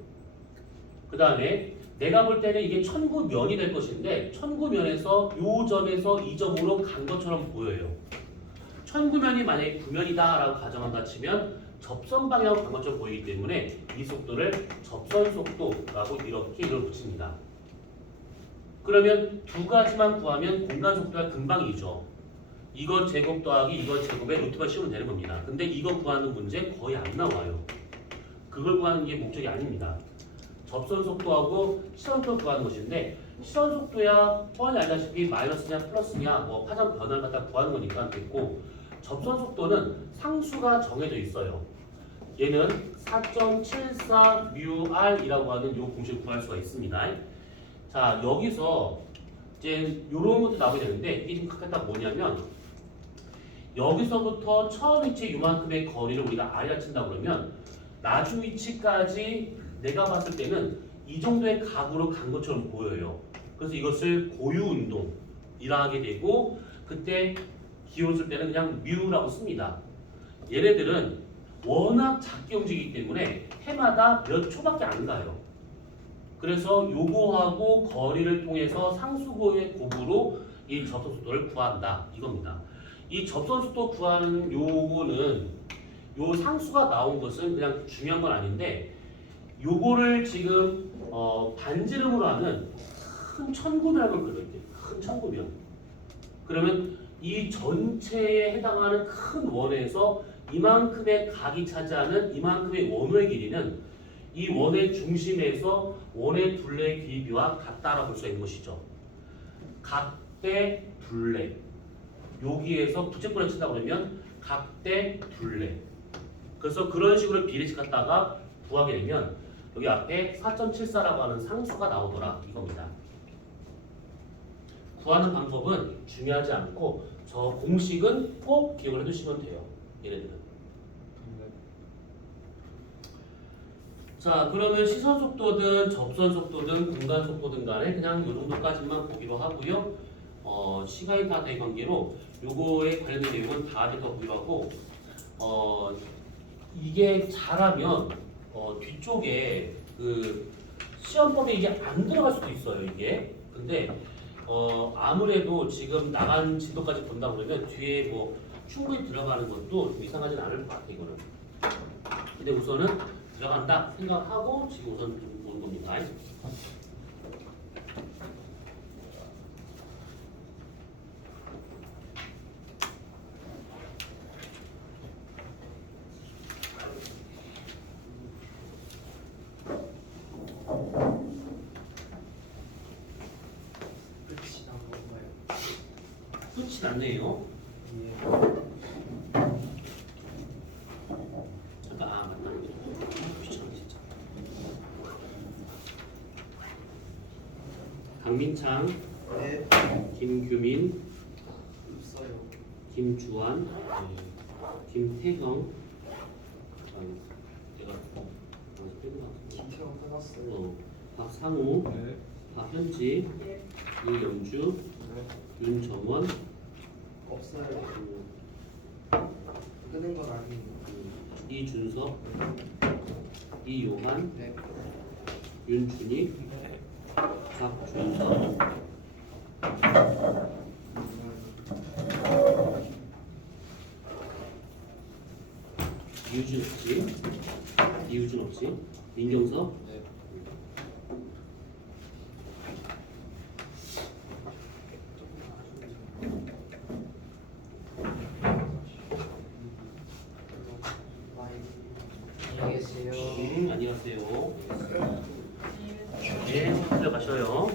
그 다음에 내가 볼 때는 이게 천구면이 될 것인데 천구면에서 요 점에서 이 점으로 간 것처럼 보여요. 천구면이 만약에 구면이다라고 가정한다 치면 접선 방향으로 간 것처럼 보이기 때문에 이 속도를 접선 속도라고 이렇게 이걸 붙입니다. 그러면 두 가지만 구하면 공간 속도가 금방이죠. 이거 제곱 더하기 이거 제곱에 루트만 씌우면 되는 겁니다. 근데 이거 구하는 문제 거의 안 나와요. 그걸 구하는 게 목적이 아닙니다. 접선 속도하고 시선 속도 구하는 것인데 시선 속도야 뻔히 알다시피 마이너스냐 플러스냐 뭐 파장 변화를 갖다 구하는 거니까 됐고 접선 속도는 상수가 정해져 있어요. 얘는 4.74 μr이라고 하는 요 공식을 구할 수가 있습니다. 자, 여기서 이제 요런 것도 나오게 되는데 이게 지금 각각 다 뭐냐면 여기서부터 처음 위치 요만큼의 거리를 우리가 r이라 친다 그러면 나중 위치까지 내가 봤을 때는 이 정도의 각으로 간 것처럼 보여요. 그래서 이것을 고유운동이라 하게 되고 그때 기호를 쓸 때는 그냥 뮤라고 씁니다. 얘네들은 워낙 작게 움직이기 때문에 해마다 몇 초밖에 안 가요. 그래서 요거하고 거리를 통해서 상수고의 곱으로 이 접선 속도를 구한다 이겁니다. 이 접선 속도 구하는 요거는 요 상수가 나온 것은 그냥 중요한 건 아닌데 요거를 지금 반지름으로 하는 큰 천구면을 그려볼게요. 큰 천구면. 그러면 이 전체에 해당하는 큰 원에서 이만큼의 각이 차지하는 이만큼의 원의 길이는 이 원의 중심에서 원의 둘레의 길이와 같다라고 볼 수 있는 것이죠. 각 대 둘레. 여기에서 부채꼴에 친다 그러면 각대 둘레. 그래서 그런 식으로 비례식 갖다가 구하게 되면 여기 앞에 4.74라고 하는 상수가 나오더라 이겁니다. 구하는 방법은 중요하지 않고 저 공식은 꼭 기억을 해두시면 돼요. 얘네들은. 자, 그러면 시선 속도든 접선 속도든 공간 속도든 간에 그냥 이 정도까지만 보기로 하고요. 시간이 다 된 관계로 요거에 관련된 내용은 다음에 더 보기로 하고 이게 잘하면 뒤쪽에 그 시험법에 이게 안 들어갈 수도 있어요 이게. 근데 아무래도 지금 나간 진도까지 본다 그러면 뒤에 뭐 충분히 들어가는 것도 좀 이상하진 않을 것 같아 이거는. 근데 우선은 들어간다 생각하고 지금 우선 좀 보는 겁니다. 끝이 난 건가요? 끝이 났네요. 예. 잠깐 맞다. 귀찮아 진짜. 강민창, 네. 김규민, 없어요. 김주환, 김태형. 내가 빼는 것 같은데. 김태형 끊었어요. 박상우, 네. 박현지, 유영주, 윤정원, 없어요. 끄는 건 아니에요. 이준석, 이요한, 네. 윤준희, 박준석, 이유준 없지, 민경석, 네. 안녕히 계세요. 안녕하세요. 네, 들어가셔요.